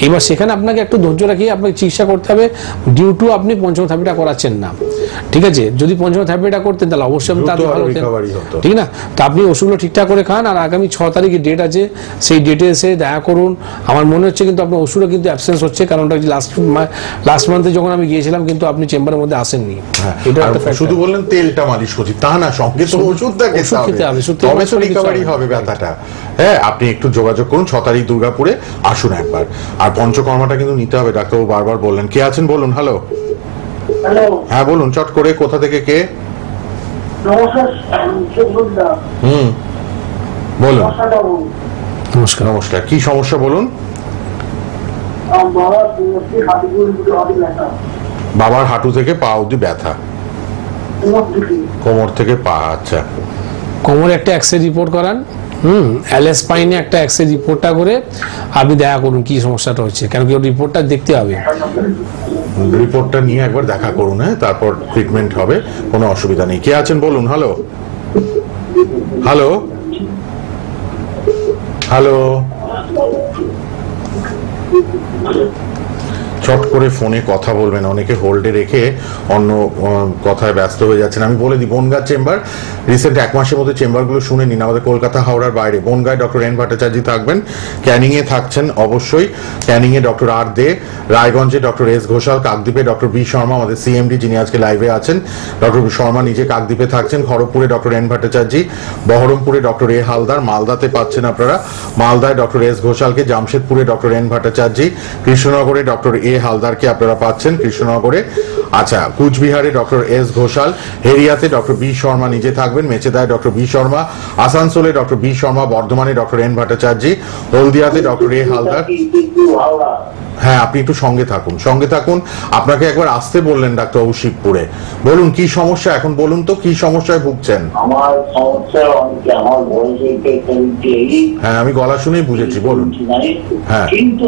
এবার সেখানে আপনাকে একটু ধৈর্য রাখিয়ে আপনাকে চিকিৎসা করতে হবে, ডিউ টু আপনি পঞ্চম থেরাপিটা করাচ্ছেন না, ঠিক আছে? যদি পঞ্চম থেরাপিটা করতেন তাহলে অবশ্যই আপনি তাড়াতাড়ি ভালো হতেন, ঠিক না? তো আপনি ওষুধগুলো ঠিকঠাক করে খান। আর আগামী 6 তারিখে ডেট আছে, সেই ডেটে এসে দেখা করুন। আমার মনে হচ্ছে কিন্তু আপনার ওষুধও কিন্তু অ্যাবসেন্স হচ্ছে, কারণটা লাস্ট মান্থে যখন আমি গিয়েছিলাম কিন্তু আপনি চেম্বারের মধ্যে আসেননি। এটা শুধু বললেন তেলটা মালিশ করছি, তা না, সঙ্গে তো ওষুধটা খেতে হবে, তবে তো রিকভারি হবে ব্যথাটা। হ্যাঁ, আপনি একটু যোগাযোগ করুন, 6 তারিখ দুর্গাপুরে আসুন একবার। আর পঞ্চকর্মাটা কিন্তু নিতে হবে, ডাক্তারবাবু বারবার বললেন। কে আছেন বলুন। হ্যালো, হ্যাঁ বলুন, চট করে, কোথা থেকে কে? বলুন। নমস্কার। নমস্কার, কি সমস্যা বলুন? বাবার হাঁটু থেকে পা অবধি ব্যথা, কোমর থেকে পা। আচ্ছা, কোমরে একটা এক্সরে রিপোর্ট করান, এলএস স্পাইনে একটা এক্সরে রিপোর্টটা করে আপনি দেখা করুন কি সমস্যাটা হচ্ছে, কেন কি ওর রিপোর্টটা দেখতে হবে। রিপোর্টটা নিয়ে একবার দেখা করুন, হ্যাঁ, তারপর ট্রিটমেন্ট হবে, কোনো অসুবিধা নেই। কে আছেন বলুন। হ্যালো, হ্যালো, হ্যালো, চট করে ফোনে কথা বলবেন, অনেকে হোল্ডে রেখে অন্য কথায় ব্যস্ত হয়ে যাচ্ছেন। আমি বলে দিই, বনগাঁ চেম্বার রিসেন্ট 1 মাসের মধ্যে চেম্বারগুলো শুনে নিন। আমাদের কলকাতা হাওড়ার বাইরে বনগাঁয় ডক্টর এন ভট্টাচার্য থাকবেন, ক্যানিংয়ে থাকছেন অবশ্যই, ক্যানিংয়ে ডক্টর আর দে, রায়গঞ্জে ডক্টর এস ঘোষাল, কাকদ্বীপে ডক্টর বি শর্মা আমাদের সিএমডি যিনি আজকে লাইভে আছেন, ডক্টর শর্মা নিজে কাকদ্বীপে থাকছেন, খড়গপুরে ডক্টর এন ভট্টাচার্য, বহরমপুরে ডক্টর এ হালদার, মালদাতে পাচ্ছেন আপনারা মালদায় ডক্টর এস ঘোষালকে, জামশেদপুরে ডক্টর এন ভট্টাচার্য, কৃষ্ণনগরে ডক্টর এ হালদারকে আপনারা পাচ্ছেন কৃষ্ণনগরে। আচ্ছা, কুচবিহারে ডক্টর এস ঘোষাল, হেরিয়াতে ডক্টর বি শর্মা নিজে থাকবেন, মেচেদায় ডক্টর বি শর্মা, আসানসোলে ডক্টর বি শর্মা, বর্ধমানে ডক্টর এন ভট্টাচার্য, হলদিয়াতে ডক্টর এ হালদার। হ্যাঁ, আপনি একটু সঙ্গে থাকুন। আপনাকে একবার আসতে বললেন ডাক্তারবাবু শিবপুরে। বলুন কি সমস্যা এখন, বলুন তো কি সমস্যায় ভুগছেন? আমার সমস্যা অনেকে, আমার বয়স হ্যাঁ, আমি গলা শুনেই বুঝেছি, বলুন। হ্যাঁ, কিন্তু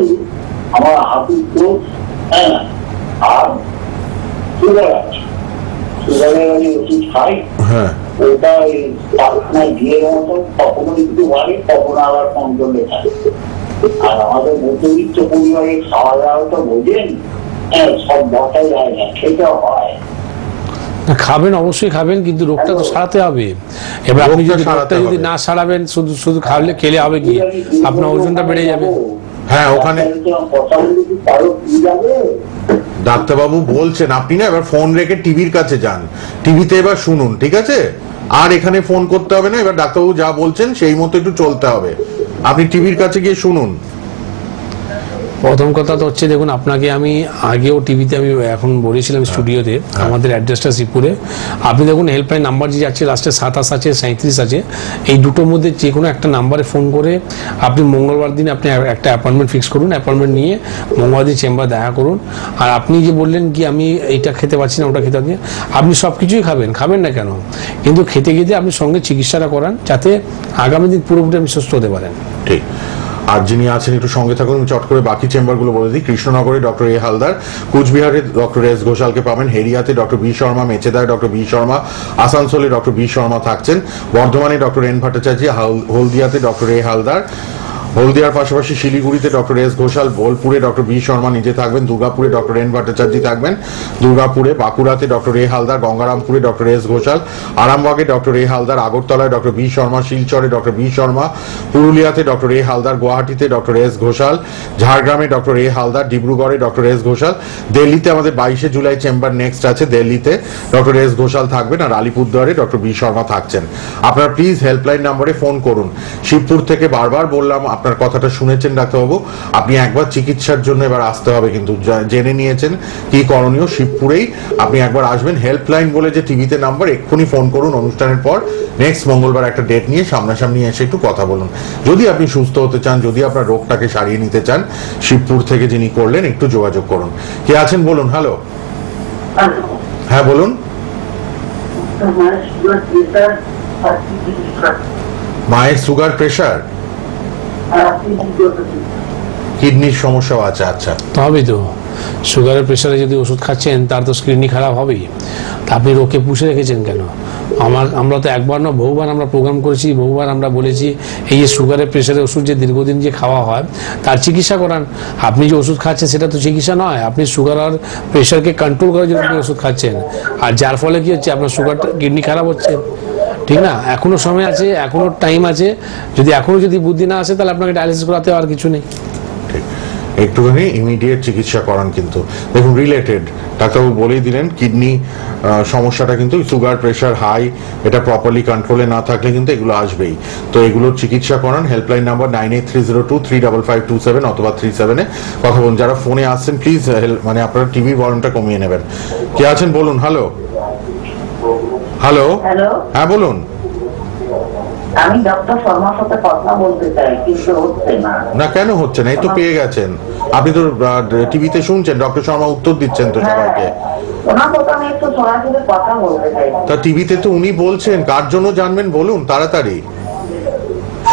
আমার হাঁটুর চোখ, হ্যাঁ, আর সুগার আছে, সুগারের আমি ওষুধ খাই। হ্যাঁ, ওটা পাখনায় দিয়ে মতো কখনো একটু বাড়ে, কখনো আবার কন্ট্রোলে থাকে। আর আমাদের মধ্যবিত্ত পরিবারে খাওয়া দাওয়া তো বোঝেন, হ্যাঁ, সব বসা যায় না, খেতে হয়। খাবেন, অবশ্যই খাবেন, কিন্তু রোগটা তো সারাতে হবে। এবার আপনি যদি রোগটা যদি না সারাবেন, শুধু শুধু খাওয়ালে খেলে হবে কি, আপনার ওজনটা বেড়ে যাবে। হ্যাঁ, ওখানে ডাক্তারবাবু বলছেন, আপনি না এবার ফোন রেখে টিভির কাছে যান, টিভিতে এবার শুনুন, ঠিক আছে? আর এখানে ফোন করতে হবে না, এবার ডাক্তারবাবু যা বলছেন সেই মতো একটু চলতে হবে, আপনি টিভির কাছে গিয়ে শুনুন। প্রথম কথা তো হচ্ছে, দেখুন আপনাকে আমি আগেও টিভিতে আমি এখন বলেছিলাম স্টুডিওতে, আমাদের অ্যাড্রেসটা শিবপুরে। আপনি দেখুন হেল্পলাইন নাম্বার যে আছে লাস্টে 27 আছে, 37 আছে, এই দুটোর মধ্যে যে কোনো একটা নাম্বারে ফোন করে আপনি মঙ্গলবার দিন আপনি একটা অ্যাপয়েন্টমেন্ট ফিক্স করুন, অ্যাপয়েন্টমেন্ট নিয়ে মঙ্গলবার দিন চেম্বার দেখা করুন। আর আপনি যে বললেন কি আমি এইটা খেতে পারছি না, ওটা খেতে পারছি না, আপনি সব কিছুই খাবেন না কেন, কিন্তু খেতে আপনি সঙ্গে চিকিৎসাটা করান, যাতে আগামী দিন পুরোপুরি আপনি সুস্থ হতে পারেন। ঠিক। আর যিনি আছেন একটু সঙ্গে থাকুন, চট করে বাকি চেম্বারগুলো বলে দিই। কৃষ্ণনগরে ডক্টর এ হালদার, কুচবিহারে ডক্টর এস ঘোষালকে পাবেন, হেরিয়াতে ডক্টর বি শর্মা, মেচেদায় ডক্টর বি শর্মা, আসানসোলে ডক্টর বি শর্মা থাকছেন, বর্ধমানে ডক্টর এন ভট্টাচার্য, হলদিয়াতে ডক্টর এ হালদার, হলদিয়ার পাশাপাশি শিলিগুড়িতে ডক্টর এস ঘোষাল, বোলপুরে ডক্টর বি শর্মা নিজে থাকবেন, দুর্গাপুরে ডক্টর এন ভট্টাচার্য থাকবেন, দুর্গাপুরে, বাঁকুড়াতে ডক্টর এ হালদার, গঙ্গারামপুরে ডক্টর এস ঘোষাল, আরামবাগে ডক্টর এ হালদার, আগরতলায় ডক্টর বি শর্মা, শিলচরে ডক্টর বি শর্মা, পুরুলিয়াতে ডক্টর এ হালদার, গুয়াহাটিতে ডক্টর এস ঘোষাল, ঝাড়গ্রামে ডক্টর এ হালদার, ডিব্রুগড়ে ডক্টর এস ঘোষাল, দিল্লিতে আমাদের 22শে জুলাই চেম্বার নেক্সট আছে, দিল্লিতে ডক্টর এস ঘোষাল থাকবেন, আর আলিপুরদুয়ারে ডক্টর বি শর্মা থাকছেন। আপনারা প্লিজ হেল্পলাইন নম্বরে ফোন করুন। শিবপুর থেকে বারবার বললাম, আপনার কথাটা শুনেছেন ডাক্তারবাবু, আপনি একবার চিকিৎসার জন্য এবার আসতে হবে, কিন্তু জেনে নিয়েছেন কি করণীয়। শিবপুরেই আপনি একবার আসবেন, হেল্পলাইন বলে যে টিভিতে নাম্বার, এক্ষুনি ফোন করুন অনুষ্ঠানের পর। নেক্সট মঙ্গলবার একটা ডেট নিয়ে সামনাসামনি এসে একটু কথা বলুন, যদি আপনি সুস্থ হতে চান, যদি আপনার রোগটাকে সারিয়ে নিতে চান। শিবপুর থেকে যিনি করলেন একটু যোগাযোগ করুন। কে আছেন বলুন? হ্যালো, হ্যাঁ বলুন। মায়ের সুগার, প্রেশার, কিডনির সমস্যাও আছে। আচ্ছা, তবেই তো সুগারের প্রেশারে যদি ওষুধ খাচ্ছেন, তার তো কিডনি খারাপ হবেই। তা আপনি রোগকে পুষে রেখেছেন কেন? আমরা তো একবার না বহুবার আমরা প্রোগ্রাম করেছি, বহুবার আমরা বলেছি এই যে সুগারের প্রেশারের ওষুধ যে দীর্ঘদিন যে খাওয়া হয় তার চিকিৎসা করান। আপনি যে ওষুধ খাচ্ছেন সেটা তো চিকিৎসা নয়, আপনি সুগার আর প্রেশারকে কন্ট্রোল করার জন্য ওষুধ খাচ্ছেন, আর যার ফলে কি হচ্ছে, আপনার সুগারটা কিডনি খারাপ হচ্ছে। ঠিক না? এখনো সময় আছে, এখনো টাইম আছে, যদি বুদ্ধি না আসে তাহলে আপনাকে ডায়ালিসিস করাতে আর কিছু নেই। একটুখানি ইমিডিয়েট চিকিৎসা করান। কিন্তু দেখুন, রিলেটেড ডাক্তারবাবু বলেই দিলেন, কিডনি সমস্যাটা কিন্তু সুগার, প্রেশার হাই, এটা প্রপারলি কন্ট্রোলে না থাকলে কিন্তু এগুলো আসবেই। তো এগুলোর চিকিৎসা করান। হেল্পলাইন নাম্বার 9830235527 অথবা 37-এ কথা বলুন। যারা ফোনে আসছেন প্লিজ মানে আপনারা টিভি ভলিউমটা কমিয়ে নেবেন। কে আছেন বলুন? হ্যালো, হ্যালো, হ্যাঁ বলুন। আমি ডক্টর শর্মার সাথে কথা বলতে চাই, কিন্তু হচ্ছে না। না, কেন হচ্ছে না? এই তো পেয়ে গেছেন, আপনি তো টিভিতে শুনছেন, ডক্টর শর্মা উত্তর দিচ্ছেন তো সবাইকে। ওনার কথা আমি একটু সরাসরি কথা বলতে চাই। তা টিভিতে তো উনি বলছেন, কার জন্য জানবেন বলুন তাড়াতাড়ি।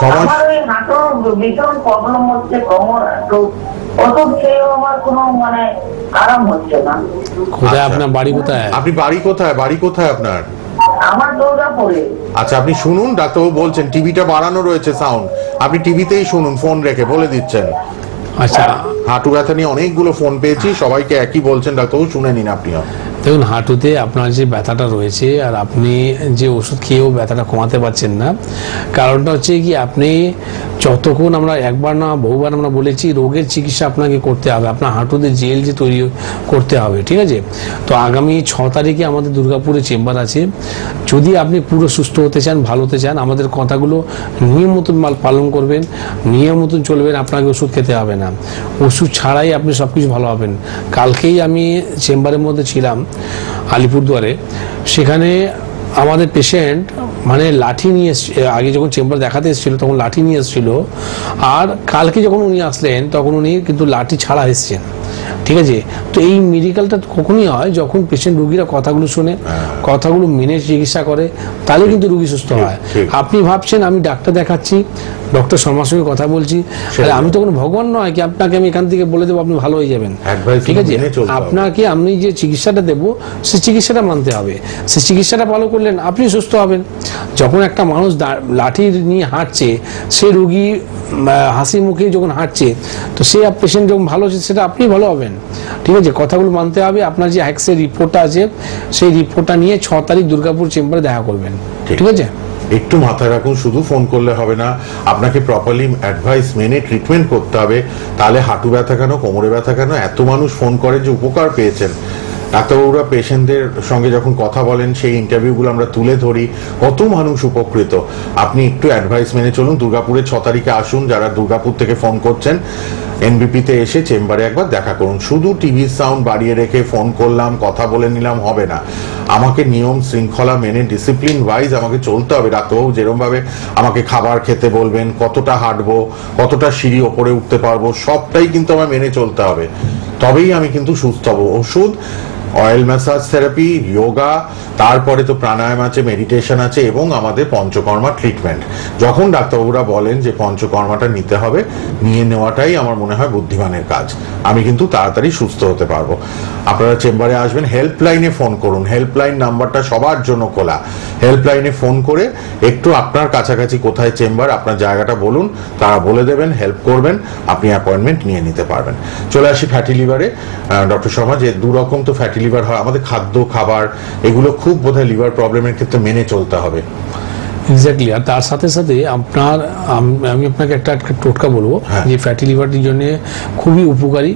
আমার ওই হাঁটুর ভীষণ প্রবলেম হচ্ছে, কোমর একটু ওষুধ খেয়েও আমার কোনো মানে আরাম হচ্ছে না। কোথায় আপনার বাড়ি? কোথায় আপনি বাড়ি কোথায়? বাড়ি কোথায় আপনার? আমার দুর্গাপুরে। আচ্ছা, আপনি শুনুন, ডাক্তারবাবু বলছেন টিভিটা বাড়ানো রয়েছে সাউন্ড, আপনি টিভিতেই শুনুন, ফোন রেখে বলে দিচ্ছেন। আচ্ছা, হাঁটু ব্যথা নিয়ে অনেকগুলো ফোন পেয়েছি, সবাইকে একই বলছেন ডাক্তারবাবু, শুনে নিন আপনিও। দেখুন, হাঁটুতে আপনার যে ব্যথাটা রয়েছে আর আপনি যে ওষুধ খেয়েও ব্যথাটা কমাতে পারছেন না, কারণটা হচ্ছে কি, আপনি যতক্ষণ, আমরা একবার না বহুবার আমরা বলেছি, রোগের চিকিৎসা আপনাকে করতে হবে, আপনার হাঁটুতে জেল যে তৈরি করতে হবে, ঠিক আছে? তো আগামী 6 তারিখে আমাদের দুর্গাপুরে চেম্বার আছে। যদি আপনি পুরো সুস্থ হতে চান, ভালো হতে চান, আমাদের কথাগুলো নিয়ম মতন পালন করবেন, নিয়ম মতন চলবেন, আপনাকে ওষুধ খেতে হবে না, ওষুধ ছাড়াই আপনি সব কিছু ভালো হবেন। কালকেই আমি চেম্বারের মধ্যে ছিলাম আলিপুরদুয়ারে, সেখানে আমাদের পেশেন্ট মানে লাঠি নিয়ে আগে যখন চেম্বার দেখাতে এসেছিল তখন লাঠি নিয়ে এসেছিল, আর কালকে যখন উনি আসলেন তখন উনি কিন্তু লাঠি ছাড়া এসেছেন, ঠিক আছে? তো এই মেডিকেলটা কখনই হয় যখন পেশেন্ট রুগীরা কথাগুলো শুনে, কথাগুলো মেনে চিকিৎসা করে, তাহলে কিন্তু রুগী সুস্থ হয়। আপনি ভাবছেন আমি ডাক্তার দেখাচ্ছি, ডক্টর শর্মার সঙ্গে কথা বলছি, আমি তো কোনো ভগবান নয় কি আপনাকে আমি এখান থেকে বলে দেবো আপনি ভালো হয়ে যাবেন, ঠিক আছে? আপনাকে আমি যে চিকিৎসাটা দেবো সেই চিকিৎসাটা মানতে হবে, সেই চিকিৎসাটা ভালো করলেন আপনি সুস্থ হবেন। যখন একটা মানুষ লাঠি নিয়ে হাঁটছে, সে রুগী হাসি মুখে যখন হাঁটছে, তো সে পেশেন্ট যখন ভালো হচ্ছে সেটা আপনি ভালো হবেন, ঠিক আছে? কথাগুলো মানতে হবে। আপনার যে এক্স-রে রিপোর্টটা আছে সেই রিপোর্টটা নিয়ে 6 তারিখ দুর্গাপুর চেম্বারে দেখা করবেন, ঠিক আছে? একটু মাথায় রাখুন, শুধু ফোন করলে হবে না, আপনাকে প্রপারলি অ্যাডভাইস মেনে ট্রিটমেন্ট করতে হবে। তাহলে হাঁটু ব্যথা কেন, কোমরে ব্যথা কেন, এত মানুষ ফোন করে যে উপকার পেয়েছেন। ডাক্তারবাবুরা পেশেন্টদের সঙ্গে যখন কথা বলেন, সেই ইন্টারভিউগুলো আমরা তুলে ধরি, কত মানুষ উপকৃত। আপনি একটু অ্যাডভাইস মেনে চলুন। দুর্গাপুরে 6 তারিখে আসুন, যারা দুর্গাপুর থেকে ফোন করছেন, এনবিপিতে এসে চেম্বারে একবার দেখা করুন। শুধু টিভির সাউন্ড বাড়িয়ে রেখে ফোন করলাম, কথা বলে নিলাম হবে না। আমাকে নিয়ম শৃঙ্খলা মেনে ডিসিপ্লিন ওয়াইজ আমাকে চলতে হবে। ডাক্তারবাবু যেরকম ভাবে আমাকে খাবার খেতে বলবেন, কতটা হাঁটবো, কতটা সিঁড়ি ওপরে উঠতে পারবো, সবটাই কিন্তু আমার মেনে চলতে হবে, তবেই আমি কিন্তু সুস্থ হব। ওষুধ, অয়েল ম্যাসাজ থেরাপি, যোগা, তারপরে তো প্রাণায়াম আছে, মেডিটেশন আছে, এবং আমাদের পঞ্চকর্মা ট্রিটমেন্ট। যখন ডাক্তারবাবুরা বলেন যে পঞ্চকর্মাটা নিতে হবে, নিয়ে নেওয়াটাই আমার মনে হয় বুদ্ধিমানের কাজ। আমি কিন্তু তাড়াতাড়ি সুস্থ হতে পারবো। আপনারা চেম্বারে আসবেন, হেল্পলাইনে ফোন করুন। হেল্পলাইন নাম্বারটা সবার জন্য খোলা। হেল্পলাইনে ফোন করে একটু আপনার কাছাকাছি কোথায় চেম্বার, আপনার জায়গাটা বলুন, তারা বলে দেবেন, হেল্প করবেন, আপনি অ্যাপয়েন্টমেন্ট নিয়ে নিতে পারবেন। চলে আসি ফ্যাটি লিভারে। ডক্টর শর্মা, যে 2 রকম তো ফ্যাটি লিভার হয়, আমাদের খাদ্য খাবার এগুলো খুব বোধহয় লিভার প্রবলেমের ক্ষেত্রে মেনে চলতে হবে। এক্স্যাক্টলি। আর তার সাথে সাথে আপনার আমি আপনাকে একটা টোটকা বলবো, যে ফ্যাটি লিভারটির জন্য খুবই উপকারী,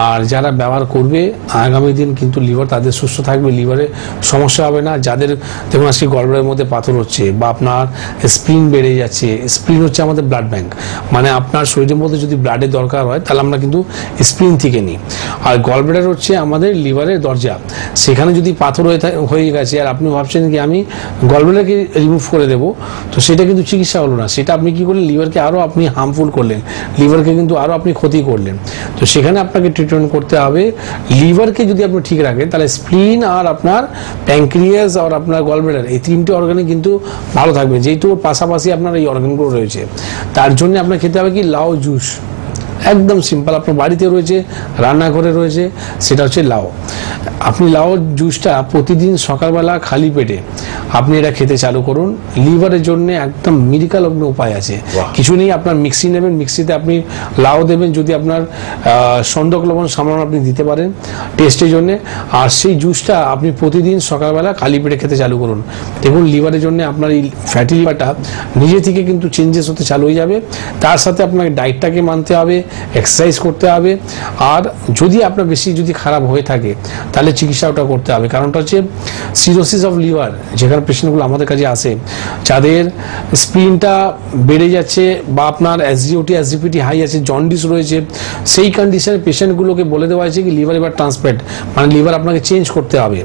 আর যারা ব্যবহার করবে আগামী দিন কিন্তু লিভার তাদের সুস্থ থাকবে, লিভারে সমস্যা হবে না। যাদের দেখুন আজকে গলব্লাডারের মধ্যে পাথর হচ্ছে, বা আপনার স্প্লিন বেড়ে যাচ্ছে, স্প্লিন হচ্ছে আমাদের ব্লাড ব্যাংক, মানে আপনার শরীরের মধ্যে যদি ব্লাডের দরকার হয় তাহলে আমরা কিন্তু স্প্লিন থেকে নিই। আর গলব্লাডার হচ্ছে আমাদের লিভারের দরজা, সেখানে যদি পাথর হয়ে গেছে আর আপনি ভাবছেন কি আমি গলব্লাডারকে রিমুভ করে দেবো, তো সেটা কিন্তু চিকিৎসা হলো না, সেটা আপনি কি করলেন, লিভারকে আরো আপনি হার্মফুল করলেন, লিভারকে কিন্তু আরো আপনি ক্ষতি করলেন। তো সেখানে আপনাকে ট্রিটমেন্ট করতে হবে। লিভারকে যদি আপনি ঠিক রাখেন তাহলে স্প্লিন আর আপনার প্যানক্রিয়াস আর আপনার গলব্লাডার, এই 3টে অর্গানে কিন্তু ভালো থাকবে, যেহেতু পাশাপাশি আপনার এই অর্গানগুলো রয়েছে। তার জন্য আপনার খেতে হবে কি, লাউ জুস, একদম সিম্পল, আপনার বাড়িতে রয়েছে, রান্নাঘরে রয়েছে, সেটা হচ্ছে লাউ। আপনি লাউ জুসটা প্রতিদিন সকালবেলা খালি পেটে আপনি এটা খেতে চালু করুন। লিভারের জন্য একদম মিরাকল উপায় আছে, কিছু নেই। আপনার মিক্সি নেবেন, মিক্সিতে আপনি লাউ দেবেন, যদি আপনার সন্দক লবণ সামান্য আপনি দিতে পারেন টেস্টের জন্য, আর সেই জুসটা আপনি প্রতিদিন সকালবেলা খালি পেটে খেতে চালু করুন। দেখুন লিভারের জন্য আপনার এই ফ্যাটি লিভারটা নিজে থেকে কিন্তু চেঞ্জেস হতে চালু হয়ে যাবে। তার সাথে আপনাকে ডায়েটটাকে মানতে হবে, এক্সারসাইজ করতে হবে, আর যদি আপনার বেশি যদি খারাপ হয়ে থাকে তাহলে চিকিৎসা ওটা করতে হবে। কারণটা হচ্ছে সিরোসিস অফ লিভার, যেখানে পেশেন্টগুলো আমাদের কাছে আসে যাদের স্প্লিনটা বেড়ে যাচ্ছে, বা আপনার এসজিওটি এসজিপিটি হাই আছে, জন্ডিস রয়েছে, সেই কন্ডিশনে পেশেন্টগুলোকে বলে দেওয়া হয়েছে কি লিভার এবার ট্রান্সপ্ল্যান্ট, মানে লিভার আপনাকে চেঞ্জ করতে হবে,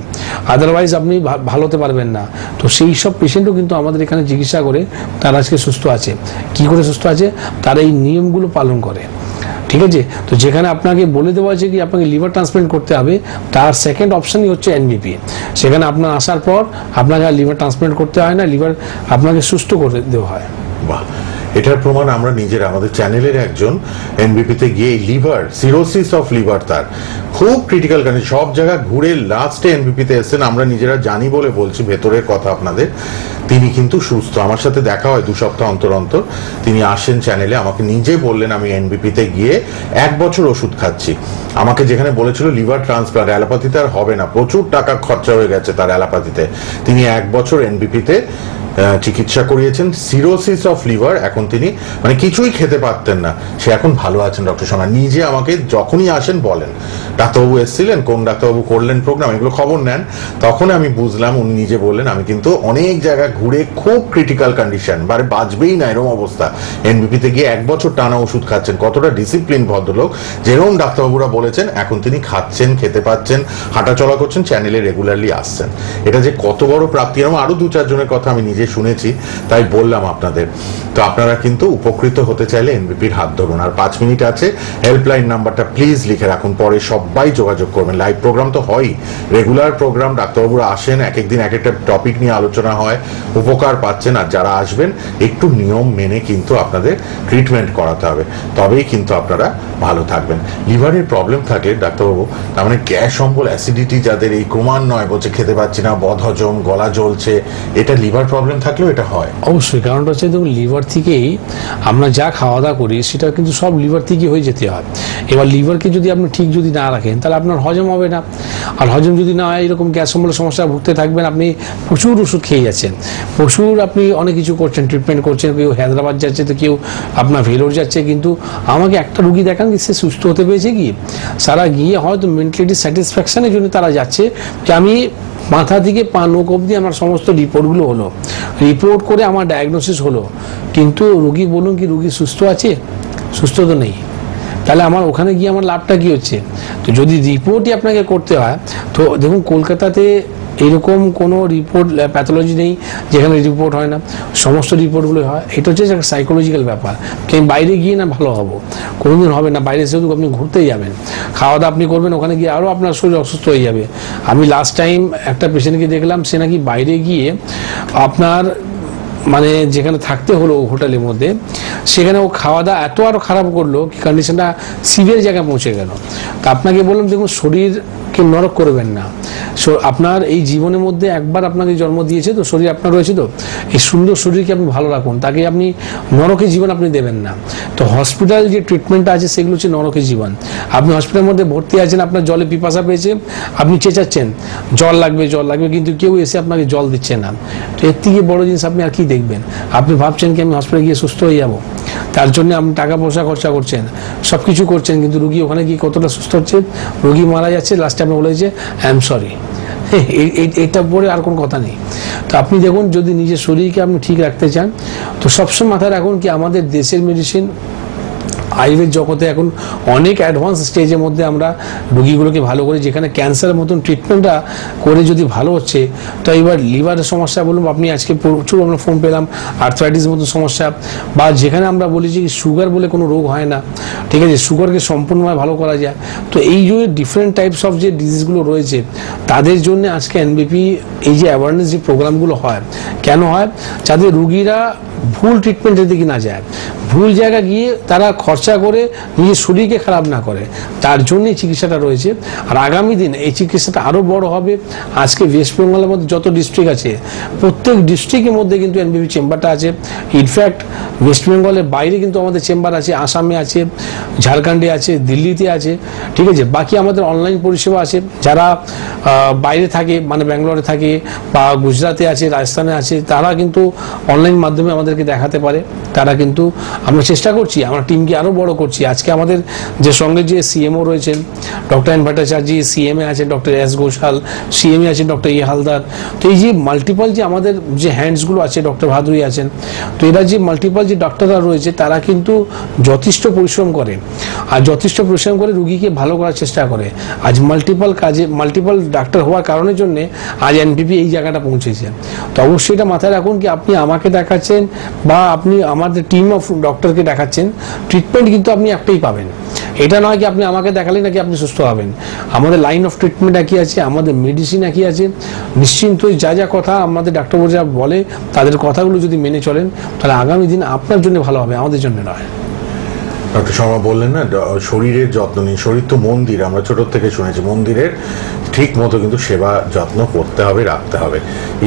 আদারওয়াইজ আপনি ভালো হতে পারবেন না। তো সেই সব পেশেন্টও কিন্তু আমাদের এখানে চিকিৎসা করে তারা আজকে সুস্থ আছে। কি করে সুস্থ আছে? তারা এই নিয়মগুলো পালন করে, ঠিক আছে? তো যেখানে আপনাকে বলে দেওয়া হয়েছে কি আপনাকে লিভার ট্রান্সপ্ল্যান্ট করতে হবে, তার সেকেন্ড অপশনই হচ্ছে এনবিপি। সেখানে আপনার আসার পর আপনাকে আর লিভার ট্রান্সপ্ল্যান্ট করতে হয় না, লিভার আপনাকে সুস্থ করে দেওয়া হয়। বাহ, এটার প্রমাণ আমরা নিজেরা, আমাদের চ্যানেলের একজন এনবিপিতে গিয়ে লিভার সিরোসিস অফ লিভার, তার খুব ক্রিটিক্যাল কন্ডিশন, সব জায়গা ঘুরে লাস্টে এনবিপিতে এসেছেন। আমরা নিজেরা জানি বলে বলছি ভেতরের কথা আপনাদের। তিনি কিন্তু সুস্থ, আমার সাথে দেখা হয় 2 সপ্তাহ অন্তর অন্তর, তিনি আসেন চ্যানেলে, আমাকে নিজে বললেন আমি এনবিপিতে গিয়ে 1 বছর ওষুধ খাচ্ছি। আমাকে যেখানে বলেছিল লিভার ট্রান্সপ্লান্ট, অ্যালোপ্যাথিতে আর হবে না, প্রচুর টাকা খরচা হয়ে গেছে তার অ্যালোপ্যাথিতে, তিনি 1 বছর এনবিপিতে চিকিৎসা করিয়েছেন সিরোসিস অফ লিভার। এখন তিনি মানে কিছুই খেতে পারতেন না, সে এখন ভালো আছেন। ডক্টর শর্মা নিজে আমাকে যখনই আসেন বলেন, ডাক্তারবাবু এসেছিলেন, কোন ডাক্তারবাবু করলেন প্রোগ্রাম, এগুলো খবর নেন। তখন আমি বুঝলাম, উনি নিজে বললেন আমি কিন্তু অনেক জায়গা ঘুরে খুব ক্রিটিক্যাল কন্ডিশন, বাঁচবেই না এরকম অবস্থা, এনবিপিতে গিয়ে 1 বছর টানা ওষুধ খাচ্ছেন। কতটা ডিসিপ্লিন ভদ্রলোক, যেরকম ডাক্তারবাবুরা বলেছেন এখন তিনি খাচ্ছেন, খেতে পাচ্ছেন, হাঁটাচলা করছেন, চ্যানেলে রেগুলারলি আসছেন। এটা যে কত বড় প্রাপ্তি, এরকম আরো 2-4 জনের কথা আমি নিজে শুনেছি, তাই বললাম আপনাদের। তো আপনারা কিন্তু উপকৃত হতে চাইলে এনবিপির হাত ধরুন। আর 5 মিনিট আছে, হেল্পলাইন নাম্বারটা প্লিজ লিখে রাখুন, পরে সবাই যোগাযোগ করবেন। লাইভ প্রোগ্রাম তো হয়ই, রেগুলার প্রোগ্রাম, ডাক্তারবাবুরা আসেন, এক একদিন এক একটা টপিক নিয়ে আলোচনা হয়, উপকার পাচ্ছেন। আর যারা আসবেন একটু নিয়ম মেনে কিন্তু আপনাদের ট্রিটমেন্ট করাতে হবে, তবেই কিন্তু আপনারা ভালো থাকবেন। লিভারের প্রবলেম থাকলে ডাক্তারবাবু, তার মানে গ্যাস অম্বল, অ্যাসিডিটি যাদের এই ক্রমান্বয়ে বলছে খেতে পাচ্ছি না, বদহজম, গলা জ্বলছে, এটা লিভার প্রবলেম থাকলেও এটা হয় অবশ্যই। কারণটা হচ্ছে দেখুন, লিভার থেকেই আমরা যা খাওয়া দাওয়া করি সেটা কিন্তু সব লিভার থেকে হয়ে যেতে হয়। এবার লিভারকে যদি আপনি ঠিক যদি না রাখেন তাহলে আপনার হজম হবে না, আর হজম যদি না হয় এরকম গ্যাস অম্বলের সমস্যা ভুগতে থাকবেন। আপনি প্রচুর ওষুধ খেয়ে যাচ্ছেন, প্রচুর আপনি অনেক কিছু করছেন, ট্রিটমেন্ট করছেন, কেউ হায়দ্রাবাদ যাচ্ছে তো কেউ আপনার ভেলোর যাচ্ছে, কিন্তু আমাকে একটা রুগী দেখান সে সুস্থ হতে পেরেছে কি, সারা গিয়ে হয়তো মেন্টালিটি স্যাটিসফ্যাকশনের জন্য তারা যাচ্ছে যে আমি মাথা থেকে পা নোক অবধি আমার সমস্ত রিপোর্টগুলো হলো, রিপোর্ট করে আমার ডায়াগনোসিস হলো, কিন্তু রুগী বলুন কি রুগী সুস্থ আছে? সুস্থ তো নেই। তাহলে আমার ওখানে গিয়ে আমার লাভটা কি হচ্ছে? তো যদি রিপোর্টই আপনাকে করতে হয়, তো দেখুন কলকাতাতে এরকম কোনো রিপোর্ট প্যাথোলজি নেই যেখানে রিপোর্ট হয় না, সমস্ত রিপোর্টগুলো হয়। এটা হচ্ছে একটা সাইকোলজিক্যাল ব্যাপার, কি বাইরে গিয়ে না ভালো হবো, কোনোদিন হবে না। বাইরে সেহেতু আপনি ঘুরতেই যাবেন, খাওয়া দাওয়া আপনি করবেন, ওখানে গিয়ে আরও আপনার শরীর অসুস্থ হয়ে যাবে। আমি লাস্ট টাইম একটা পেশেন্টকে দেখলাম, সে নাকি বাইরে গিয়ে আপনার মানে যেখানে থাকতে হলো হোটেলের মধ্যে, সেখানে ও খাওয়া দাওয়া এত আরও খারাপ করলো কি কন্ডিশনটা সিভিয়ার জায়গায় পৌঁছে গেল। তা আপনাকে বললাম দেখুন, শরীরকে নরক করবেন না। আপনার এই জীবনের মধ্যে একবার আপনাকে জন্ম দিয়েছে তো, শরীর আপনার রয়েছে তো, এই সুন্দর শরীরকে আপনি ভালো রাখুন, তাকে আপনি নরকের জীবন আপনি দেবেন না। তো হসপিটাল যে ট্রিটমেন্টটা আছে সেগুলো হচ্ছে নরকের জীবন। আপনি হসপিটালের মধ্যে ভর্তি আছেন, আপনার জলে পিপাসা পেয়েছে, আপনি চেঁচাচ্ছেন জল লাগবে জল লাগবে, কিন্তু কেউ এসে আপনাকে জল দিচ্ছে না। তো এর থেকে বড় জিনিস আপনি আর কি দেখবেন? আপনি ভাবছেন কি আমি হসপিটালে গিয়ে সুস্থ হয়ে যাব, তার জন্য আপনি টাকা পয়সা খরচা করছেন, সব কিছু করছেন, কিন্তু রুগী ওখানে গিয়ে কতটা সুস্থ হচ্ছে? রুগী মারা যাচ্ছে, লাস্টে আপনি বলেছে আই এম সরি, এটা পরে আর কোনো কথা নেই। তো আপনি দেখুন, যদি নিজের শরীরকে আপনি ঠিক রাখতে চান তো সবসময় মাথায় রাখুন কি আমাদের দেশের মেডিসিন আয়ুর্বেদ জগতে এখন অনেক অ্যাডভান্স স্টেজের মধ্যে আমরা রোগীগুলোকে ভালো করে, যেখানে ক্যান্সারের মতন ট্রিটমেন্টটা করে যদি ভালো হচ্ছে, তো এবার লিভারের সমস্যা বলুন, আপনি আজকে প্রচুর আমরা ফোন পেলাম আর্থ্রাইটিস মতো সমস্যা, বা যেখানে আমরা বলি যে সুগার বলে কোনো রোগ হয় না, ঠিক আছে, সুগারকে সম্পূর্ণভাবে ভালো করা যায়। তো এই যে ডিফারেন্ট টাইপস অফ যে ডিজিজগুলো রয়েছে তাদের জন্য আজকে এনবিপি এই যে অ্যাওয়ারনেস যে প্রোগ্রামগুলো হয়, কেন হয়? যাতে রুগীরা ভুল ট্রিটমেন্টের দিকে না যায়, ভুল জায়গা গিয়ে তারা খরচা করে নিজের শরীরকে খারাপ না করে, তার জন্যই চিকিৎসাটা রয়েছে। আর আগামী দিন এই চিকিৎসাটা আরও বড় হবে। আজকে ওয়েস্ট বেঙ্গলের মধ্যে যত ডিস্ট্রিক্ট আছে, প্রত্যেক ডিস্ট্রিক্টের মধ্যে কিন্তু এনবিপি চেম্বারটা আছে। ইনফ্যাক্ট ওয়েস্ট বেঙ্গলের বাইরে কিন্তু আমাদের চেম্বার আছে, আসামে আছে, ঝাড়খণ্ডে আছে, দিল্লিতে আছে, ঠিক আছে। বাকি আমাদের অনলাইন পরিষেবা আছে, যারা বাইরে থাকে মানে ব্যাঙ্গালোরে থাকে বা গুজরাটে আছে, রাজস্থানে আছে, তারা কিন্তু অনলাইন মাধ্যমে আমাদেরকে দেখাতে পারে। তারা কিন্তু আমরা চেষ্টা করছি, আমরা টিমকে আরও বড় করছি। আজকে আমাদের যে সঙ্গে যে সিএমও রয়েছেন ডক্টর এন ভট্টাচার্য, সিএমএ আছে ডক্টর এস ঘোষাল, সিএমএ আছে ডক্টর ই হালদার। তো এই যে মাল্টিপল যে আমাদের যে হ্যান্ডসগুলো আছে, ডক্টর ভাদুরী আছেন, তো এরা যে মাল্টিপল যে ডাক্তাররা রয়েছে তারা কিন্তু যথেষ্ট পরিশ্রম করে, আর যথেষ্ট পরিশ্রম করে রুগীকে ভালো করার চেষ্টা করে। আজ মাল্টিপল কাজে মাল্টিপল ডাক্তার হওয়ার কারণের জন্য আজ এনবিপি এই জায়গাটা পৌঁছেছে। তো অবশ্যই এটা মাথায় রাখুন কি আপনি আমাকে দেখাচ্ছেন বা আপনি আমাদের টিম অফ ডক্টরকে দেখাচ্ছেন, ট্রিটমেন্ট কিন্তু আপনি একটাই পাবেন। এটা নয় কি আপনি আমাকে দেখালেন নাকি আপনি সুস্থ হবেন। আমাদের লাইন অফ ট্রিটমেন্ট একই আছে, আমাদের মেডিসিন একই আছে। নিশ্চিন্তই যা যা কথা আমাদের ডাক্তারবাবু যা বলে তাদের কথাগুলো যদি মেনে চলেন তাহলে আগামী দিন আপনার জন্য ভালো হবে, আমাদের জন্য নয়। ডক্টর শর্মা বললেন না, শরীরের যত্ন নিন। শরীর তো মন্দির, আমরা ছোট থেকে শুনেছি, মন্দিরের ঠিক মতো কিন্তু সেবা যত্ন করতে হবে, রাখতে হবে।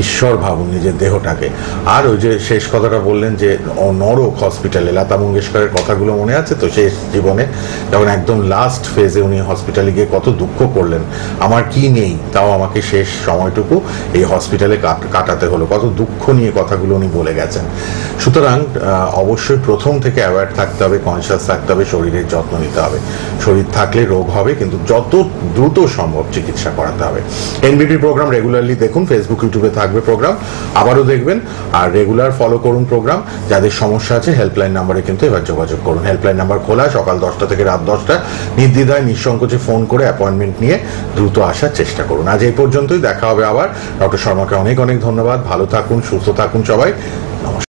ঈশ্বর ভাবুন নিজের দেহটাকে। আর ওই যে শেষ কথাটা বললেন যে নরক হসপিটালে, লতা মঙ্গেশকরের কথাগুলো মনে আছে তো, শেষ জীবনে যখন একদম লাস্ট ফেজে উনি হসপিটালে গিয়ে কত দুঃখ করলেন, আমার কি নেই তাও আমাকে শেষ সময়টুকু এই হসপিটালে কাটাতে হলো, কত দুঃখ নিয়ে কথাগুলো উনি বলে গেছেন। সুতরাং অবশ্যই প্রথম থেকে অ্যাওয়ার থাকতে হবে, কনসিয়াস থাকতে হবে, শরীরের যত্ন নিতে হবে। শরীর থাকলে রোগ হবে, কিন্তু যত দ্রুত সম্ভব চিকিৎসা করাতে হবে। এনবিপি প্রোগ্রাম রেগুলারলি দেখুন, ফেসবুক ইউটিউবে থাকবে প্রোগ্রাম, আবারও দেখবেন। আর রেগুলার ফলো করুন প্রোগ্রাম। যাদের সমস্যা আছে হেল্পলাইন নাম্বারে কিন্তু এবার যোগাযোগ করুন। হেল্পলাইন নাম্বার খোলা সকাল 10টা থেকে রাত 10টা। নির্দ্বিধায় নিঃসংকোচে ফোন করে অ্যাপয়েন্টমেন্ট নিয়ে দ্রুত আসার চেষ্টা করুন। আজ এই পর্যন্তই, দেখা হবে আবার। ডক্টর শর্মাকে অনেক অনেক ধন্যবাদ। ভালো থাকুন, সুস্থ থাকুন সবাই। নমস্কার।